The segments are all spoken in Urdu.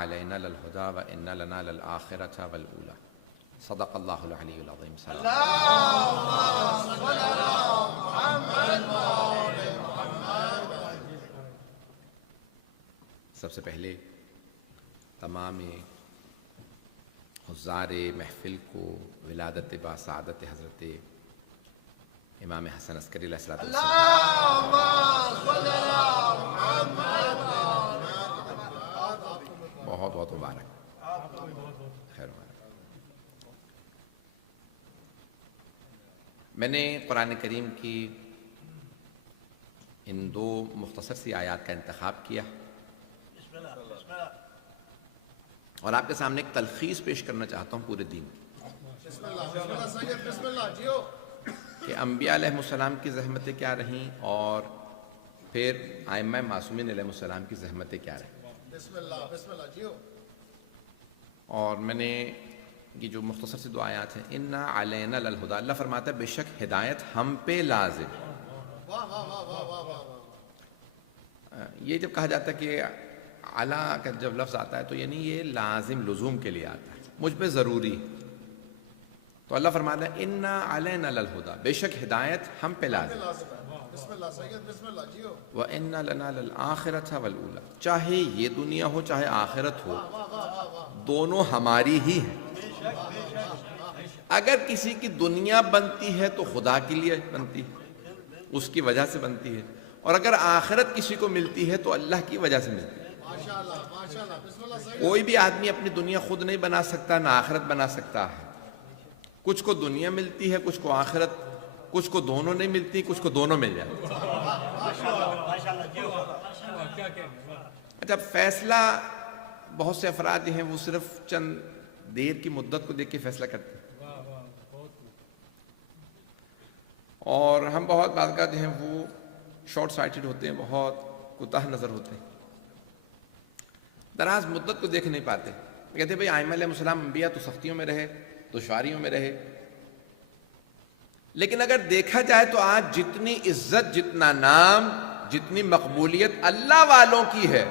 علینا للہدی وان لنا للآخرۃ والأولی۔ صدق اللہ العلی العظیم۔ سب سے پہلے تمام حضار محفل کو ولادت باسعادت حضرت امام حسن عسکری علیہ الصلوۃ والسلام بہت بہت مبارک، خیر مبارک۔ میں نے قرآن کریم کی ان دو مختصر سی آیات کا انتخاب کیا اور آپ کے سامنے ایک تلخیص پیش کرنا چاہتا ہوں پورے دین کہ انبیاء علیہ السلام کی زحمتیں کیا رہیں اور پھر ائمہ معصومین علیہ السلام کی زحمتیں کیا رہیں۔ اور میں نے یہ جو مختصر سی دو آیات ہیں، انا علینا للہدی، اللہ فرماتا ہے بے شک ہدایت ہم پہ لازم۔ یہ جب کہا جاتا ہے کہ علی کا جب لفظ آتا ہے تو یعنی یہ لازم لزوم کے لیے آتا ہے، مجھ پہ ضروری۔ تو اللہ فرماتا ہے انا علینا للہدی، بے شک ہدایت ہم پہ لازم، وَإِنَّ لَنَا لَلْآخِرَةَ وَالْأُولَى، چاہے یہ دنیا ہو چاہے آخرت ہو، دونوں ہماری ہی ہیں۔ اگر کسی کی دنیا بنتی ہے تو خدا کے لیے بنتی ہے، اس کی وجہ سے بنتی ہے، اور اگر آخرت کسی کو ملتی ہے تو اللہ کی وجہ سے ملتی ہے۔ کوئی بھی آدمی اپنی دنیا خود نہیں بنا سکتا، نہ آخرت بنا سکتا ہے۔ کچھ کو دنیا ملتی ہے، کچھ کو آخرت، کچھ کو دونوں نہیں ملتی، کچھ کو دونوں مل جاتی۔ اچھا، فیصلہ بہت سے افراد جو ہیں وہ صرف چند دیر کی مدت کو دیکھ کے فیصلہ کرتے ہیں، اور ہم بہت بعض جو ہیں وہ شارٹ سائٹڈ ہوتے ہیں، بہت کوتاہ نظر ہوتے ہیں، دراز مدت کو دیکھ نہیں پاتے۔ کہتے ہیں بھئی ائمہ علیہ السلام انبیاء تو سختیوں میں رہے، دشواریوں میں رہے، لیکن اگر دیکھا جائے تو آج جتنی عزت، جتنا نام، جتنی مقبولیت اللہ والوں کی ہے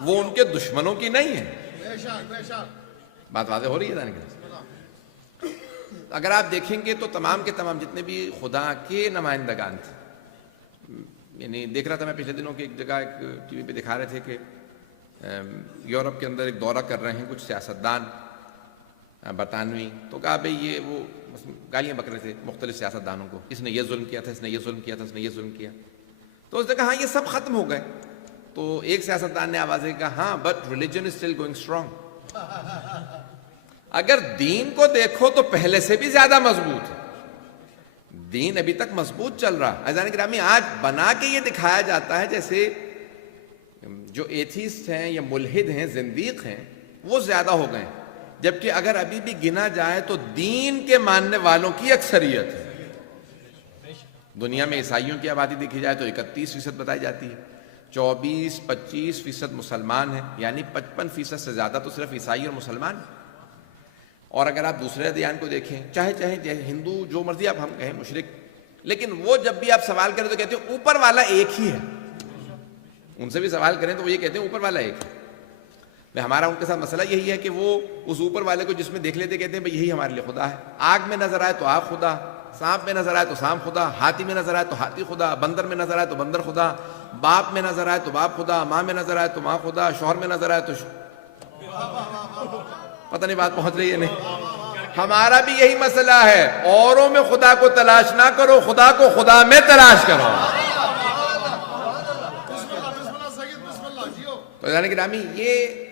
وہ ان کے دشمنوں کی نہیں ہے۔ بات واضح ہو رہی ہے؟ اگر آپ دیکھیں گے تو تمام کے تمام جتنے بھی خدا کے نمائندگان تھے، یعنی دیکھ رہا تھا میں پچھلے دنوں کی ایک جگہ ایک ٹی وی پہ دکھا رہے تھے کہ یورپ کے اندر ایک دورہ کر رہے ہیں کچھ سیاستدان برطانوی، تو کہا بھئی یہ وہ گالیاں بک رہے تھے مختلف سیاستدانوں کو، اس نے یہ ظلم کیا تھا، اس نے یہ ظلم کیا تھا، اس نے یہ ظلم کیا، تو اس نے کہا ہاں یہ سب ختم ہو گئے۔ تو ایک سیاستدان نے آواز کہا ہاں but religion is still going strong. اگر دین کو دیکھو تو پہلے سے بھی زیادہ مضبوط ہے، دین ابھی تک مضبوط چل رہا۔ عزیزان گرامی، آج بنا کے یہ دکھایا جاتا ہے جیسے جو ایتھیسٹ ہیں یا ملحد ہیں، زندیق ہیں، وہ زیادہ ہو گئے ہیں، جبکہ اگر ابھی بھی گنا جائے تو دین کے ماننے والوں کی اکثریت ہے۔ دنیا میں عیسائیوں کی آبادی دیکھی جائے تو 31% بتائی جاتی ہے، 24-25% مسلمان ہیں، یعنی 55% سے زیادہ تو صرف عیسائی اور مسلمان ہیں۔ اور اگر آپ دوسرے ادیان کو دیکھیں، چاہے ہندو جو مرضی آپ ہم کہیں مشرک، لیکن وہ جب بھی آپ سوال کریں تو کہتے ہیں اوپر والا ایک ہی ہے۔ ان سے بھی سوال کریں تو وہ یہ کہتے ہیں اوپر والا ایک ہے۔ ہمارا ان کے ساتھ مسئلہ یہی ہے کہ وہ اس اوپر والے کو جس میں دیکھ لیتے کہتے ہیں بھئی یہی ہمارے لیے خدا ہے۔ آگ میں نظر آئے تو آگ خدا، سانپ میں نظر آئے تو سانپ خدا، ہاتھی میں نظر آئے تو ہاتھی خدا، بندر میں نظر آئے تو بندر خدا، باپ میں نظر آئے تو باپ خدا، ماں میں نظر آئے تو ماں خدا، شوہر میں نظر آئے تو پتہ نہیں بات پہنچ رہی ہے نہیں؟ ہمارا بھی یہی مسئلہ ہے، اوروں میں خدا کو تلاش نہ کرو، خدا کو خدا میں تلاش کرو۔ تو یعنی گرامی، یہ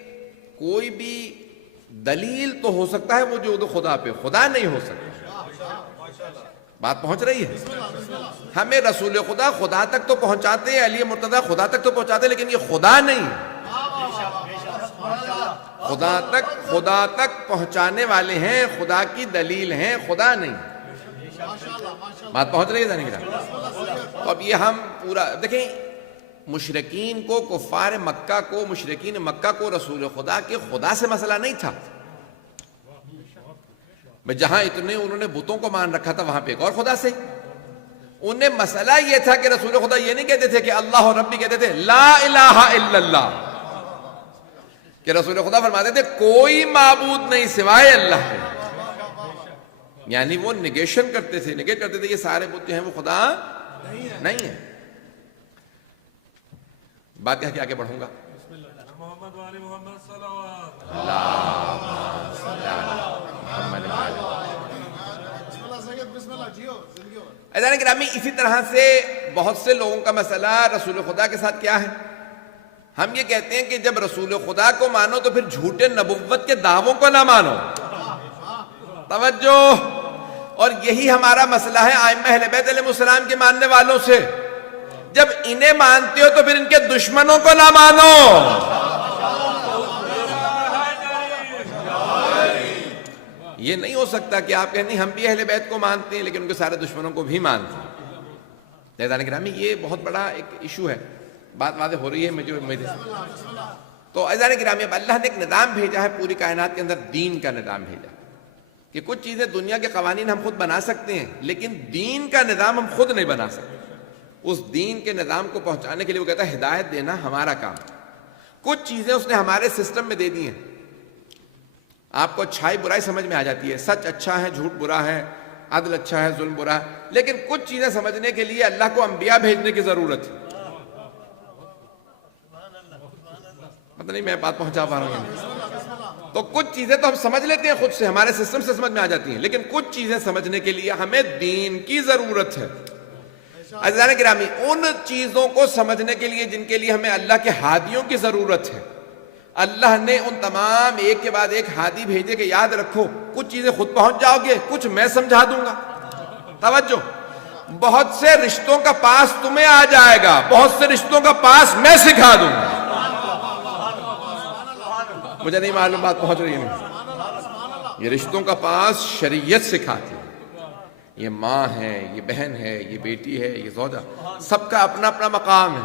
کوئی بھی دلیل تو ہو سکتا ہے وجود خدا پہ، خدا نہیں ہو سکتا۔ بات پہنچ رہی ہے؟ ہمیں رسول خدا خدا تک تو پہنچاتے ہیں، علی مرتضیٰ خدا تک تو پہنچاتے ہیں، لیکن یہ خدا نہیں ہے۔ خدا تک پہنچانے والے ہیں، خدا کی دلیل ہیں، خدا نہیں۔ بات پہنچ رہی ہے؟ تو اب یہ ہم پورا دیکھیں، مشرکین کو، کفار مکہ کو، مشرکین مکہ کو رسول خدا کے خدا سے مسئلہ نہیں تھا۔ جہاں اتنے انہوں نے بتوں کو مان رکھا تھا وہاں پہ ایک اور خدا سے، انہیں مسئلہ یہ تھا کہ رسول خدا یہ نہیں کہتے تھے کہ اللہ ربی، کہتے تھے لا الہ الا اللہ، کہ رسول خدا فرماتے تھے کوئی معبود نہیں سوائے اللہ کے، یعنی وہ نگیشن کرتے تھے، نگیٹ کرتے تھے یہ سارے بت جو ہیں وہ خدا نہیں ہے۔ بات کہہ کے آگے بڑھوں گا۔ محمد والی محمد صلوات عزیزان گرامی، اسی طرح سے بہت سے لوگوں کا مسئلہ رسول خدا کے ساتھ کیا ہے؟ ہم یہ کہتے ہیں کہ جب رسول خدا کو مانو تو پھر جھوٹے نبوت کے دعووں کو نہ مانو۔ توجہ، اور یہی ہمارا مسئلہ ہے ائمہ اہل بیت علیہ السلام کے ماننے والوں سے، جب انہیں مانتے ہو تو پھر ان کے دشمنوں کو نہ مانو۔ یہ نہیں ہو سکتا کہ آپ کہیں نہیں ہم بھی اہل بیت کو مانتے ہیں لیکن ان کے سارے دشمنوں کو بھی مانتے ہیں۔ عزیزان گرامی، یہ بہت بڑا ایک ایشو ہے، بات واضح ہو رہی ہے مجھے امید ہے۔ تو عزیزان گرامی، اب اللہ نے ایک نظام بھیجا ہے پوری کائنات کے اندر، دین کا نظام بھیجا کہ کچھ چیزیں دنیا کے قوانین ہم خود بنا سکتے ہیں لیکن دین کا نظام ہم خود نہیں بنا سکتے۔ اس دین کے نظام کو پہنچانے کے لیے وہ کہتا ہے ہدایت دینا ہمارا کام۔ کچھ چیزیں اس نے ہمارے سسٹم میں دے دی ہیں، آپ کو اچھائی برائی سمجھ میں آ جاتی ہے، سچ اچھا ہے، جھوٹ برا ہے، عدل اچھا ہے، ظلم برا ہے، لیکن کچھ چیزیں سمجھنے کے لیے اللہ کو انبیاء بھیجنے کی ضرورت ہے۔ پتہ نہیں میں بات پہنچا پا رہا ہوں؟ تو کچھ چیزیں تو ہم سمجھ لیتے ہیں خود سے، ہمارے سسٹم سے سمجھ میں آ جاتی ہیں، لیکن کچھ چیزیں سمجھنے کے لیے ہمیں دین کی ضرورت ہے۔ عزیزان گرامی، ان چیزوں کو سمجھنے کے لیے جن کے لیے ہمیں اللہ کے ہادیوں کی ضرورت ہے، اللہ نے ان تمام ایک کے بعد ایک ہادی بھیجے کہ یاد رکھو کچھ چیزیں خود پہنچ جاؤ گے، کچھ میں سمجھا دوں گا۔ توجہ، بہت سے رشتوں کا پاس تمہیں آ جائے گا، بہت سے رشتوں کا پاس میں سکھا دوں گا۔ مجھے نہیں معلوم بات پہنچ رہی ہے نہیں؟ یہ رشتوں کا پاس شریعت سکھاتی ہے، یہ ماں ہے، یہ بہن ہے، یہ بیٹی ہے، یہ زوجہ، سب کا اپنا اپنا مقام ہے،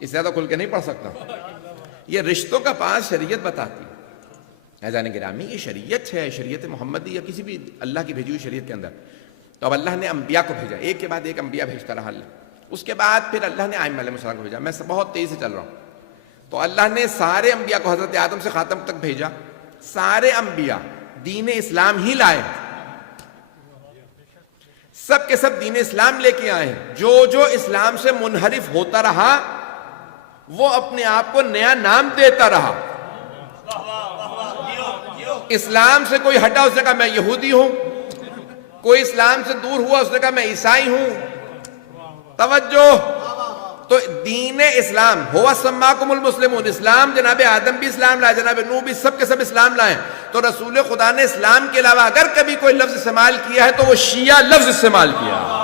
اس سے زیادہ کھل کے نہیں پڑھ سکتا۔ یہ رشتوں کا پاس شریعت بتاتی ہے۔ عزیزان گرامی، یہ شریعت ہے، شریعت محمدی یا کسی بھی اللہ کی بھیجی ہوئی شریعت کے اندر۔ تو اب اللہ نے انبیاء کو بھیجا، ایک کے بعد ایک انبیاء بھیجتا رہا اللہ۔ اس کے بعد پھر اللہ نے ائمہ علیہ السلام کو بھیجا۔ میں بہت تیزی سے چل رہا ہوں۔ تو اللہ نے سارے انبیاء کو حضرت آدم سے خاتم تک بھیجا، سارے انبیاء دین اسلام ہی لائے، سب کے سب دین اسلام لے کے آئے ہیں۔ جو اسلام سے منحرف ہوتا رہا وہ اپنے آپ کو نیا نام دیتا رہا۔ اسلام سے کوئی ہٹا، اس نے کہا میں یہودی ہوں، کوئی اسلام سے دور ہوا، اس نے کہا میں عیسائی ہوں۔ توجہ، تو دین اسلام ہوا سماکم المسلمون، اسلام جناب آدم بھی اسلام لائے، جناب نوح بھی، سب کے سب اسلام لائے۔ تو رسول خدا نے اسلام کے علاوہ اگر کبھی کوئی لفظ استعمال کیا ہے تو وہ شیعہ لفظ استعمال کیا ہے۔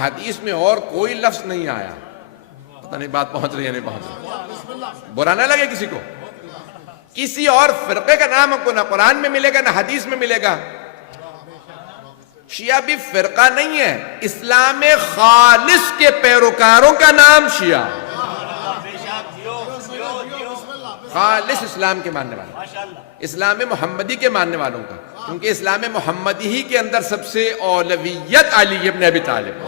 حدیث میں اور کوئی لفظ نہیں آیا۔ پتہ نہیں بات پہنچ رہی ہے نہیں پہنچ رہی؟ برا نہ لگے کسی کو، کسی اور فرقے کا نام ہم کو نہ قرآن میں ملے گا نہ حدیث میں ملے گا۔ شیعہ بھی فرقہ نہیں ہے، اسلام خالص کے پیروکاروں کا نام شیعہ، خالص اسلام کے ماننے والوں، اسلام محمدی کے ماننے والوں کا، کیونکہ اسلام محمدی ہی کے اندر سب سے اولویت علی ابن ابی طالب ہے۔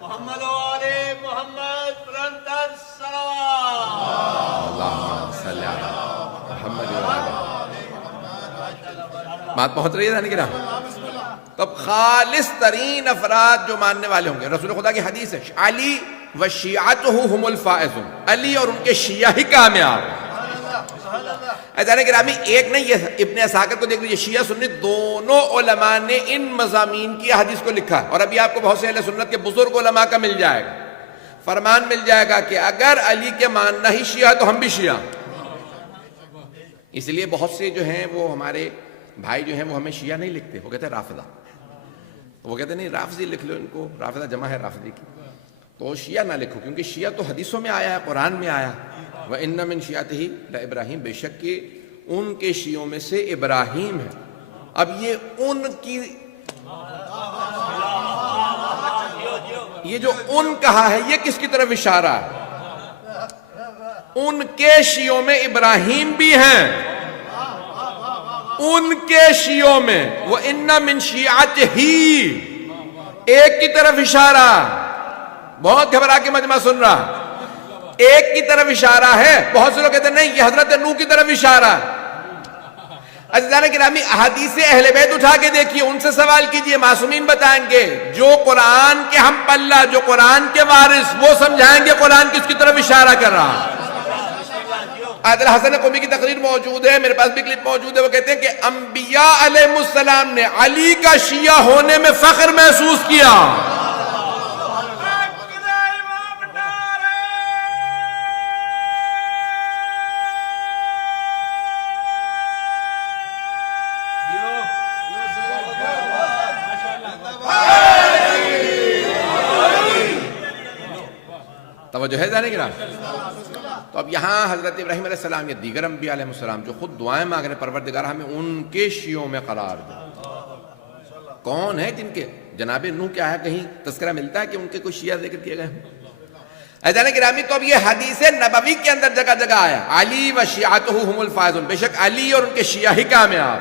محمد والی محمد پرنتر صلوات اللہم صلی علی محمد وعلی۔ بات پہنچ رہی ہے ذہن کی راہ؟ تب خالص ترین افراد جو ماننے والے ہوں گے، رسول خدا کی حدیث ہے علی و شیعتہ ہم الفائزون، علی اور ان کے شیعہ ہی کامیاب ہیں۔ عزیزان گرامی، ایک نہیں، یہ ابن اساکر کو دیکھ لیجیے، شیعہ سنی دونوں علماء نے ان مضامین کی حدیث کو لکھا ہے، اور ابھی آپ کو بہت سے اہل سنت کے بزرگ علماء کا مل جائے گا، فرمان مل جائے گا کہ اگر علی کے ماننا ہی شیعہ تو ہم بھی شیعہ۔ اس لیے بہت سے جو ہیں وہ ہمارے بھائی جو ہیں وہ ہمیں شیعہ نہیں لکھتے، وہ کہتے ہیں رافضہ، وہ کہتے ہیں نہیں رافضی لکھ لو ان کو، رافضہ جمع ہے رافضی کی، تو شیعہ نہ لکھو، کیونکہ شیعہ تو حدیثوں میں آیا ہے، قرآن میں آیا، وَإِنَّ مِن شِيَعَتِهِ لَإِبْرَاهِيمَ، بے شک کہ ان کے شیعوں میں سے ابراہیم ہے۔ اب یہ ان کی، یہ جو ان کہا ہے یہ کس کی طرف اشارہ ہے؟ ان کے شیعوں میں ابراہیم بھی ہیں، ان کے شیعوں میں وہ ان من شیعتہ، ایک کی طرف اشارہ، بہت گھبرا کے مجمع سن رہا، ایک کی طرف اشارہ ہے. بہت سے لوگ کہتے ہیں نہیں یہ حضرت نوح کی طرف اشارہ. عزیزان گرامی احادیث اہل بیت اٹھا کے دیکھیے، ان سے سوال کیجئے، معصومین بتائیں گے. جو قرآن کے ہم پلہ، جو قرآن کے وارث، وہ سمجھائیں گے قرآن کس کی طرف اشارہ کر رہا. آیت الحسن قمی کی تقریر موجود ہے، میرے پاس بھی کلپ موجود ہے. وہ کہتے ہیں کہ انبیاء علیہ السلام نے علی کا شیعہ ہونے میں فخر محسوس کیا. توجہ ہے جانے گرام. تو اب یہاں حضرت ابراہیم علیہ السلام یا دیگر انبیاء علیہ السلام جو خود دعائیں مانگ رہے ہیں پروردگار ہمیں ان کے شیعوں میں قرار دے. کون ہے جن کے جناب نوح کیا ہے، کہیں تذکرہ ملتا ہے کہ ان کے کوئی شیعہ ذکر کیے گئے ہیں؟ عزیزان گرامی تو اب یہ حدیث نبوی کے اندر جگہ جگہ آیا، علی و شیعتہ هم الفائزون، بے شک علی اور ان کے شیعہ ہی کامیاب.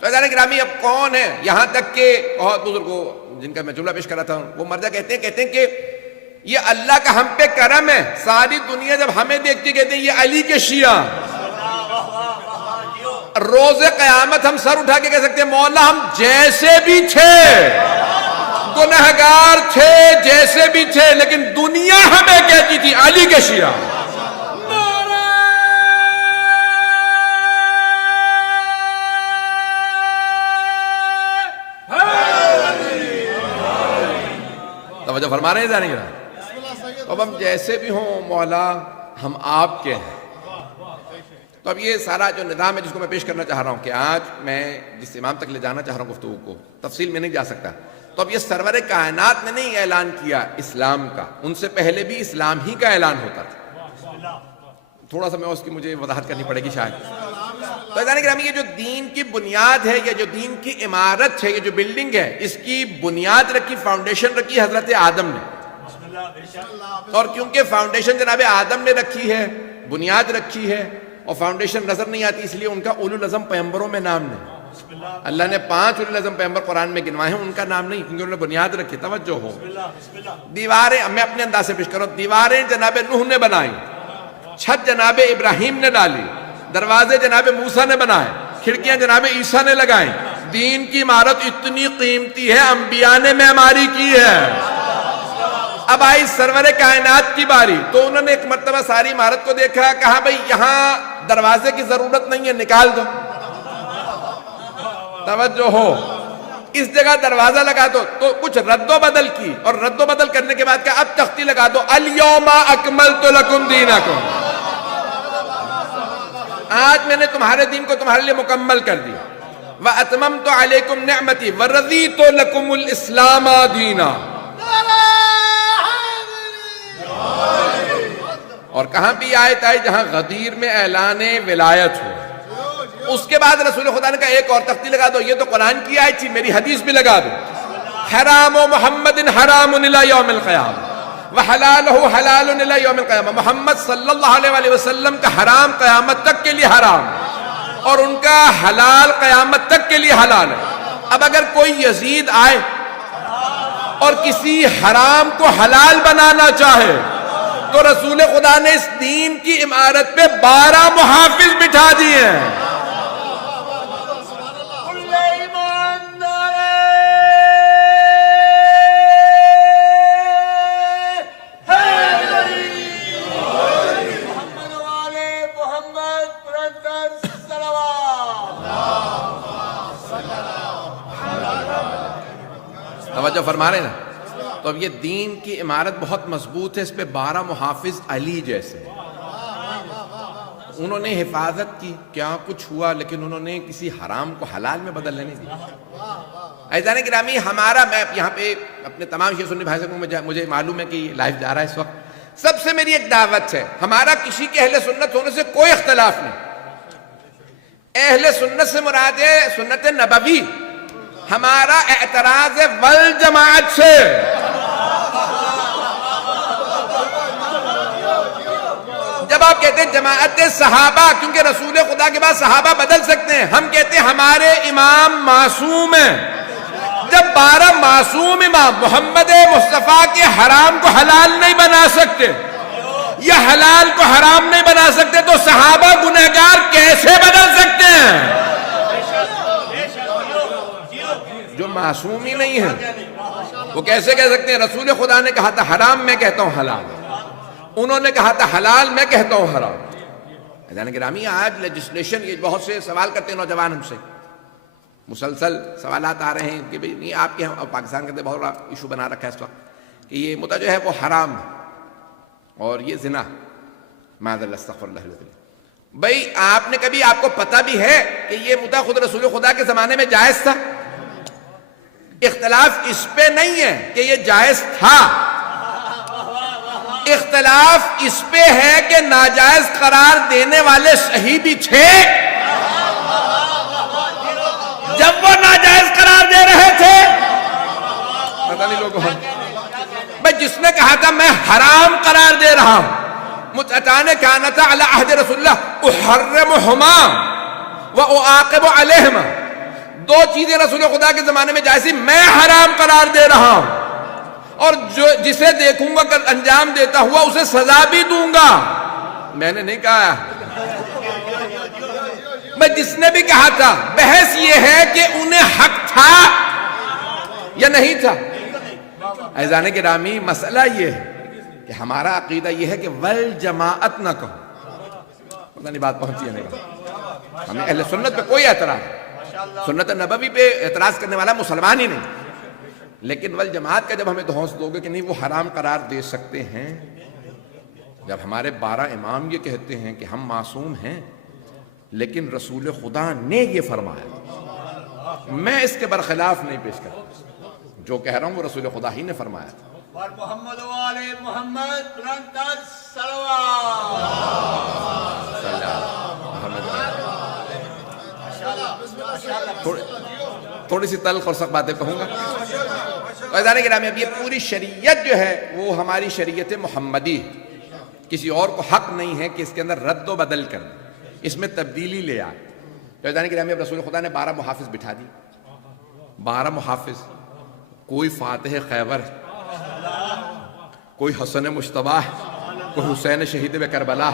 تو عزیزان گرامی اب کون ہے؟ یہاں تک کہ بہت بزرگوں جن کا میں جملہ پیش کر رہا تھا وہ مرجع کہتے ہیں کہ یہ اللہ کا ہم پہ کرم ہے. ساری دنیا جب ہمیں دیکھتی کہتے ہیں یہ علی کے شیعہ. روز قیامت ہم سر اٹھا کے کہہ سکتے ہیں مولا ہم جیسے بھی تھے، گنہگار تھے، جیسے بھی تھے، لیکن دنیا ہمیں کہتی تھی علی کے شیعہ. توجہ فرما رہے ہیں جانے گا. اب ہم جیسے بھی ہوں مولا ہم آپ کے ہیں. تو اب یہ سارا جو نظام ہے جس کو میں پیش کرنا چاہ رہا ہوں کہ آج میں جس امام تک لے جانا چاہ رہا ہوں گفتگو کو، تفصیل میں نہیں جا سکتا. تو اب یہ سرور کائنات نے نہیں اعلان کیا اسلام کا، ان سے پہلے بھی اسلام ہی کا اعلان ہوتا تھا. تھوڑا سا میں اس کی مجھے وضاحت کرنی پڑے گی شاید. تو عزیزان گرامی یہ جو دین کی بنیاد ہے، یہ جو دین کی عمارت ہے، یہ جو بلڈنگ ہے، اس کی بنیاد رکھی، فاؤنڈیشن رکھی حضرت آدم نے. اور کیونکہ فاؤنڈیشن جناب آدم نے رکھی ہے، بنیاد رکھی ہے، اور فاؤنڈیشن نظر نہیں آتی، اس لیے ان کا اولو العزم پیغمبروں میں نام نہیں. اللہ نے 5 اولو العزم پیغمبر قرآن میں گنوائے ہیں، ان کا نام نہیں کیونکہ انہوں نے بنیاد رکھی. توجہ ہو. دیواریں میں اپنے انداز سے پیش کر رہا ہوں. دیواریں جناب نوح نے بنائی، چھت جناب ابراہیم نے ڈالی، دروازے جناب موسیٰ نے بنائے، کھڑکیاں جناب عیسیٰ نے لگائیں. دین کی عمارت اتنی قیمتی ہے، انبیاء نے معماری کی ہے. اب آئی سرور کائنات کی باری، تو انہوں نے ایک مرتبہ ساری عمارت کو دیکھا، کہا بھئی یہاں دروازے کی ضرورت نہیں ہے، نکال دو. توجہ ہو. اس جگہ دروازہ لگا دو. تو کچھ رد و بدل کی، اور رد و بدل کرنے کے بعد کہا اب تختی لگا دو، الیوم اکملت لکم دینکم، آج میں نے تمہارے دین کو تمہارے لیے مکمل کر دیا. وَأَتْمَمْتُ عَلَيْكُمْ نِعْمَتِي وَرَضِيتُ لَكُمُ الْإِسْلَامَ دِينًا. اور کہاں بھی آیت آئی جہاں غدیر میں اعلان ولایت ہو. اس کے بعد رسول خدا نے کہا ایک اور تختی لگا دو. یہ تو قرآن کی آیت تھی، میری حدیث بھی لگا دو. حرام محمد حرام الی یوم القیامہ وحلالہ حلال الی یوم القیامہ. محمد صلی اللہ علیہ وسلم کا حرام قیامت تک کے لیے حرام، اور ان کا حلال قیامت تک کے لیے حلال ہے. اب اگر کوئی یزید آئے اور کسی حرام کو حلال بنانا چاہے تو رسول خدا نے اس دین کی عمارت پہ 12 محافظ بٹھا دیے ہیں. توجہ فرما رہے نا. تو اب یہ دین کی عمارت بہت مضبوط ہے، اس پہ 12 محافظ علی جیسے. انہوں نے حفاظت کی، کیا کچھ ہوا، لیکن انہوں نے کسی حرام کو حلال میں بدلنے نہیں دیا. عزیزان گرامی ہمارا، میں یہاں پہ اپنے تمام شیعہ سنی بھائی سے، مجھے معلوم ہے کہ یہ لائیو جا رہا ہے اس وقت، سب سے میری ایک دعوت ہے، ہمارا کسی کے اہل سنت ہونے سے کوئی اختلاف نہیں. اہل سنت سے مراد ہے سنت نبوی. ہمارا اعتراض ہے والجماعت سے. جب آپ کہتے ہیں جماعت صحابہ، کیونکہ رسول خدا کے بعد صحابہ بدل سکتے ہیں. ہم کہتے ہیں ہمارے امام معصوم ہیں. جب 12 معصوم امام محمد مصطفیٰ کے حرام کو حلال نہیں بنا سکتے یا حلال کو حرام نہیں بنا سکتے تو صحابہ گنہگار کیسے بدل سکتے ہیں؟ جو معصوم ہی نہیں ہے وہ کیسے کہہ سکتے ہیں؟ رسول خدا نے کہا تھا حرام، میں کہتا ہوں حلال. انہوں نے کہا تھا حلال، میں کہتا ہوں حرام. عزیزان گرامی، آج لیجسلیشن، یہ بہت سے سوال کرتے ہیں نوجوان ہم سے، مسلسل سوالات آ رہے ہیں کہ بھئی نہیں آپ کے پاکستان کے اندر بہت بڑا ایشو بنا رکھا ہے اس وقت کہ یہ متع جو ہے وہ حرام ہے اور یہ زنا، معاذ اللہ، استغفر اللہ العظیم. بھئی آپ نے کبھی، آپ کو پتہ بھی ہے کہ یہ متع خود رسول خدا کے زمانے میں جائز تھا؟ اختلاف اس پہ نہیں ہے کہ یہ جائز تھا، اختلاف اس پہ ہے کہ ناجائز قرار دینے والے صحیح بھی تھے جب وہ ناجائز قرار دے رہے تھے. پتہ نہیں لوگوں بھئی جس نے کہا تھا میں حرام قرار دے رہا ہوں، متعتان کانتا علی عہد رسول اللہ احرمہما واعاقب علیہما، دو چیزیں رسول خدا کے زمانے میں جائز تھی، میں حرام قرار دے رہا ہوں اور جسے دیکھوں گا کہ انجام دیتا ہوا اسے سزا بھی دوں گا. میں نے نہیں کہا، میں جس نے بھی کہا تھا، بحث یہ ہے کہ انہیں حق تھا یا نہیں تھا. عزیزان گرامی، مسئلہ یہ ہے کہ ہمارا عقیدہ یہ ہے کہ والجماعت نہ کہو. پتہ نہیں بات پہنچی ہے نہیں؟ ہمیں اہل سنت پہ کوئی اعتراض نہیں، سنت نبوی پہ اعتراض کرنے والا مسلمان ہی نہیں، لیکن والجماعت کا جب ہمیں دھونس دو گے کہ نہیں وہ حرام قرار دے سکتے ہیں، جب ہمارے 12 امام یہ کہتے ہیں کہ ہم معصوم ہیں لیکن رسول خدا نے یہ فرمایا، میں اس کے برخلاف نہیں پیش کرتا، جو کہہ رہا ہوں وہ رسول خدا ہی نے فرمایا تھا. اور محمد و آل محمد پرنتر صلوات. تھوڑی سی تلخ اور سخت باتیں کہوں گا. عزیزان گرامی، اب یہ پوری شریعت جو ہے وہ ہماری شریعت محمدی، کسی اور کو حق نہیں ہے کہ اس کے اندر رد و بدل کر اس میں تبدیلی لے آئے. تو عزیزان گرامی، اب رسول خدا نے 12 محافظ بٹھا دی. 12 محافظ، کوئی فاتح خیبر، کوئی حسن مشتبہ، کوئی حسین شہید کربلا،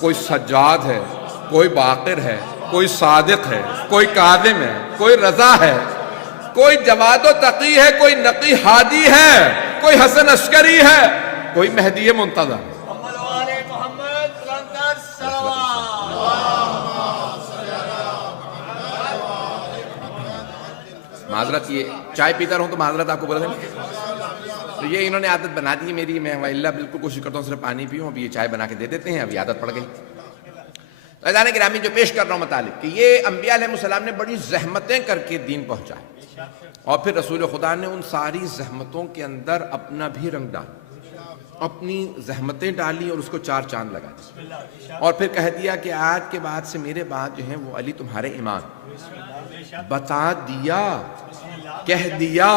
کوئی سجاد ہے، کوئی باقر ہے، کوئی صادق ہے، کوئی کاظم ہے، کوئی رضا ہے، کوئی جواد و تقی ہے، کوئی نقی ہادی ہے، کوئی حسن عسکری ہے، کوئی مہدی منتظر. محمد و آل محمد پرنتر صلوات. معذرت، یہ چائے پیتا رہوں تو معذرت آپ کو بولا دیں. تو یہ انہوں نے عادت بنا دی میری، میں اللہ بالکل کوشش کرتا ہوں صرف پانی پیوں. اب یہ چائے بنا کے دے دیتے ہیں، اب عادت پڑ گئی. عزیزان گرامی، جو پیش کر رہا ہوں مطالب کہ یہ انبیاء علیہ السلام نے بڑی زحمتیں کر کے دین پہنچائے اور پھر رسول خدا نے ان ساری زحمتوں کے اندر اپنا بھی رنگ ڈالا، اپنی زحمتیں ڈالی اور اس کو 4 چاند لگا دی اور پھر کہہ دیا کہ آج کے بعد سے میرے بعد جو ہیں وہ علی تمہارے امام. بتا دیا، کہہ دیا،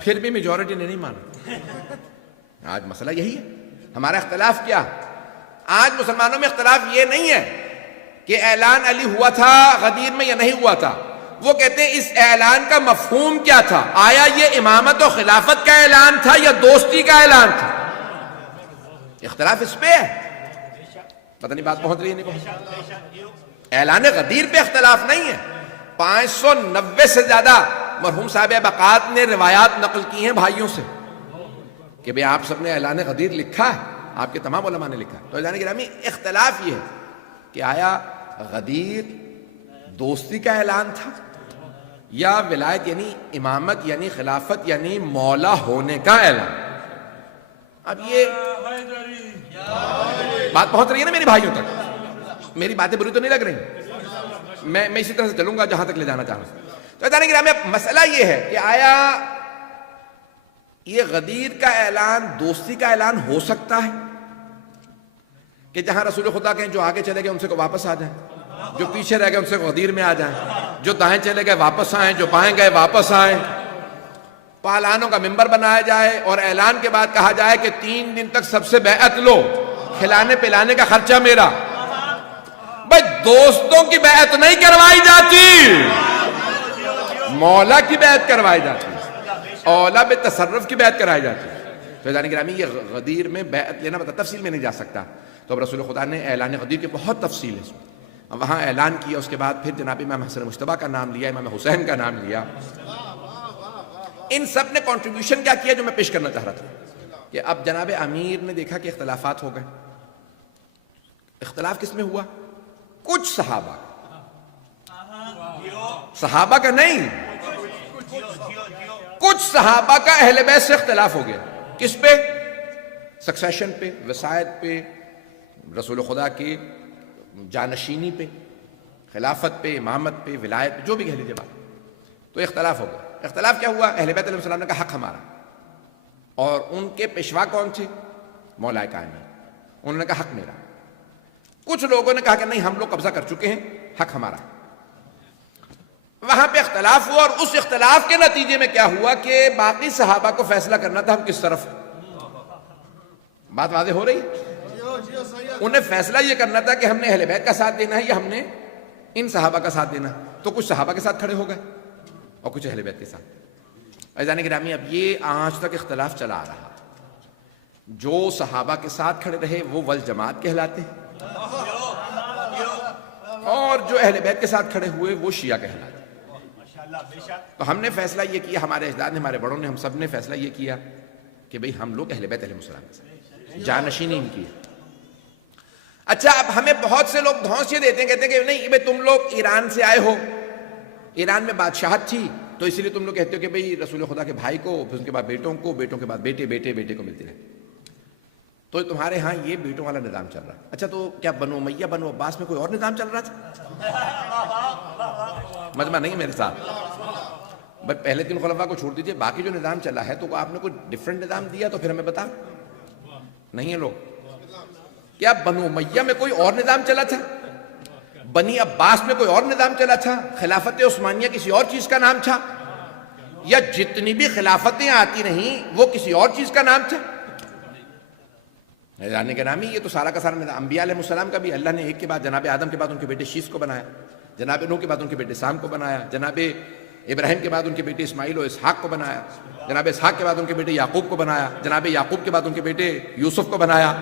پھر بھی میجورٹی نے نہیں مانا. آج مسئلہ یہی ہے. ہمارا اختلاف کیا؟ آج مسلمانوں میں اختلاف یہ نہیں ہے کہ اعلان علی ہوا تھا غدیر میں یا نہیں ہوا تھا. وہ کہتے ہیں اس اعلان کا مفہوم کیا تھا؟ آیا یہ امامت و خلافت کا اعلان تھا یا دوستی کا اعلان تھا؟ اختلاف اس پہ ہے. پتہ نہیں بات پہنچ رہی ہے نہیں پہنچ. اعلان غدیر پہ اختلاف نہیں ہے. 590 سے زیادہ مرحوم صاحب بقات نے روایات نقل کی ہیں بھائیوں سے کہ بھئی آپ سب نے اعلان غدیر لکھا ہے، آپ کے تمام علماء نے لکھا ہے. تو عزیزان گرامی، اختلاف یہ ہے کہ آیا غدیر دوستی کا اعلان تھا یا ولایت یعنی امامت یعنی خلافت یعنی مولا ہونے کا اعلان. اب یہ بات پہنچ رہی ہے نا میری بھائیوں تک؟ میری باتیں بری تو نہیں لگ رہی؟ میں اسی طرح سے چلوں گا جہاں تک لے جانا چاہوں. تو عزیزان گرامی، اب مسئلہ یہ ہے کہ آیا یہ غدیر کا اعلان دوستی کا اعلان ہو سکتا ہے کہ جہاں رسول خدا کہیں جو آگے چلے گئے ان سے کو واپس آ جائیں، جو پیچھے رہ گئے ان سے غدیر میں آ جائیں، جو دائیں چلے گئے واپس آئیں، جو بائیں گئے واپس آئیں، پالانوں کا ممبر بنایا جائے اور اعلان کے بعد کہا جائے کہ 3 دن تک سب سے بیعت لو کھلانے پلانے کا خرچہ میرا. بھائی دوستوں کی بیعت نہیں کروائی جاتی، مولا کی بیعت کروائی جاتی، اولا بے تصرف کی بیعت کرائی جاتی. فیضان گرامی یہ غدیر میں بیعت لینا بتا تفصیل میں نہیں جا سکتا. تو اب رسول خدا نے اعلان غدیر کی بہت تفصیل ہے، وہاں اعلان کیا. اس کے بعد پھر جناب امام حسن مجتبیٰ کا نام لیا، امام حسین کا نام لیا. ان سب نے کنٹریبیوشن کیا کیا جو میں پیش کرنا چاہ رہا تھا کہ اب جناب امیر نے دیکھا کہ اختلافات ہو گئے. اختلاف کس میں ہوا؟ کچھ صحابہ کا نہیں، کچھ صحابہ کا اہل بیت سے اختلاف ہو گیا. کس پہ؟ سکسیشن پہ، وصایت پہ، رسول خدا کی جانشینی پہ، خلافت پہ، امامت پہ، ولایت پہ، جو بھی کہہ لیجیے بات. تو اختلاف ہو گیا. اختلاف کیا ہوا؟ اہل بیت علیہ السلام نے کہا حق ہمارا، اور ان کے پیشوا کون تھے؟ مولا کائنات. انہوں نے کہا حق میرا. کچھ لوگوں نے کہا کہ نہیں، ہم لوگ قبضہ کر چکے ہیں، حق ہمارا. وہاں پہ اختلاف ہوا، اور اس اختلاف کے نتیجے میں کیا ہوا کہ باقی صحابہ کو فیصلہ کرنا تھا ہم کس طرف. بات واضح ہو رہی ہے؟ انہیں فیصلہ یہ کرنا تھا کہ ہم نے اہل بیت کا ساتھ دینا ہے یا ہم نے ان صحابہ کا ساتھ دینا. تو کچھ صحابہ کے ساتھ کھڑے ہو گئے اور کچھ اہل بیت کے ساتھ. عزیزان گرامی، اب یہ آج تک اختلاف چلا آ رہا. جو صحابہ کے ساتھ کھڑے رہے وہ والجماعت کہلاتے ہیں، اور جو اہل بیت کے ساتھ کھڑے ہوئے وہ شیعہ کہلاتے ہیں. تو ہم نے فیصلہ یہ کیا، ہمارے اجداد نے، ہمارے بڑوں نے، ہم سب نے فیصلہ یہ کیا کہ بھئی ہم لوگ اہل بیت علیہ السلام کے ساتھ جانشینی ان کی. اچھا، اب ہمیں بہت سے لوگ دھونس یہ دیتے ہیں، کہتے ہیں کہ نہیں بھئی تم لوگ ایران سے آئے ہو، ایران میں بادشاہت تھی، تو اسی لیے تم لوگ کہتے ہو کہ بھئی رسول خدا کے بھائی کو، پھر ان کے بعد بیٹوں کو، بیٹوں کے بعد بیٹے، بیٹے بیٹے کو ملتے رہے. تو تمہارے ہاں یہ بیٹوں والا نظام چل رہا ہے. اچھا، تو کیا بنو امیہ بنو عباس میں کوئی اور نظام چل رہا تھا؟ مجمع نہیں میرے ساتھ. بس پہلے 3 خلفاء کو چھوڑ دیجئے، باقی جو نظام چلا ہے تو آپ نے کوئی ڈیفرنٹ نظام دیا تو پھر ہمیں بتا. نہیں ہے لوگ. کیا بنو امیہ میں کوئی اور نظام چلا تھا؟ بنی عباس میں کوئی اور نظام چلا تھا؟ خلافت عثمانیہ کسی اور چیز کا نام تھا؟ یا جتنی بھی خلافتیں آتی رہیں وہ کسی اور چیز کا نام تھا؟ جاننے کے نامی یہ تو سارا کا سارا نظام. انبیاء علیہ السلام کا بھی اللہ نے ایک کے بعد، جناب آدم کے بعد ان کے بیٹے شیس کو بنایا، جناب نوح کے بعد ان کے بیٹے سام کو بنایا، جناب ابراہیم کے بعد ان کے بیٹے اسماعیل و اسحاق کو بنایا، جناب اسحاق کے بعد ان کے بیٹے یعقوب کو بنایا، جناب یعقوب کے بعد ان کے بیٹے یوسف کو بنایا،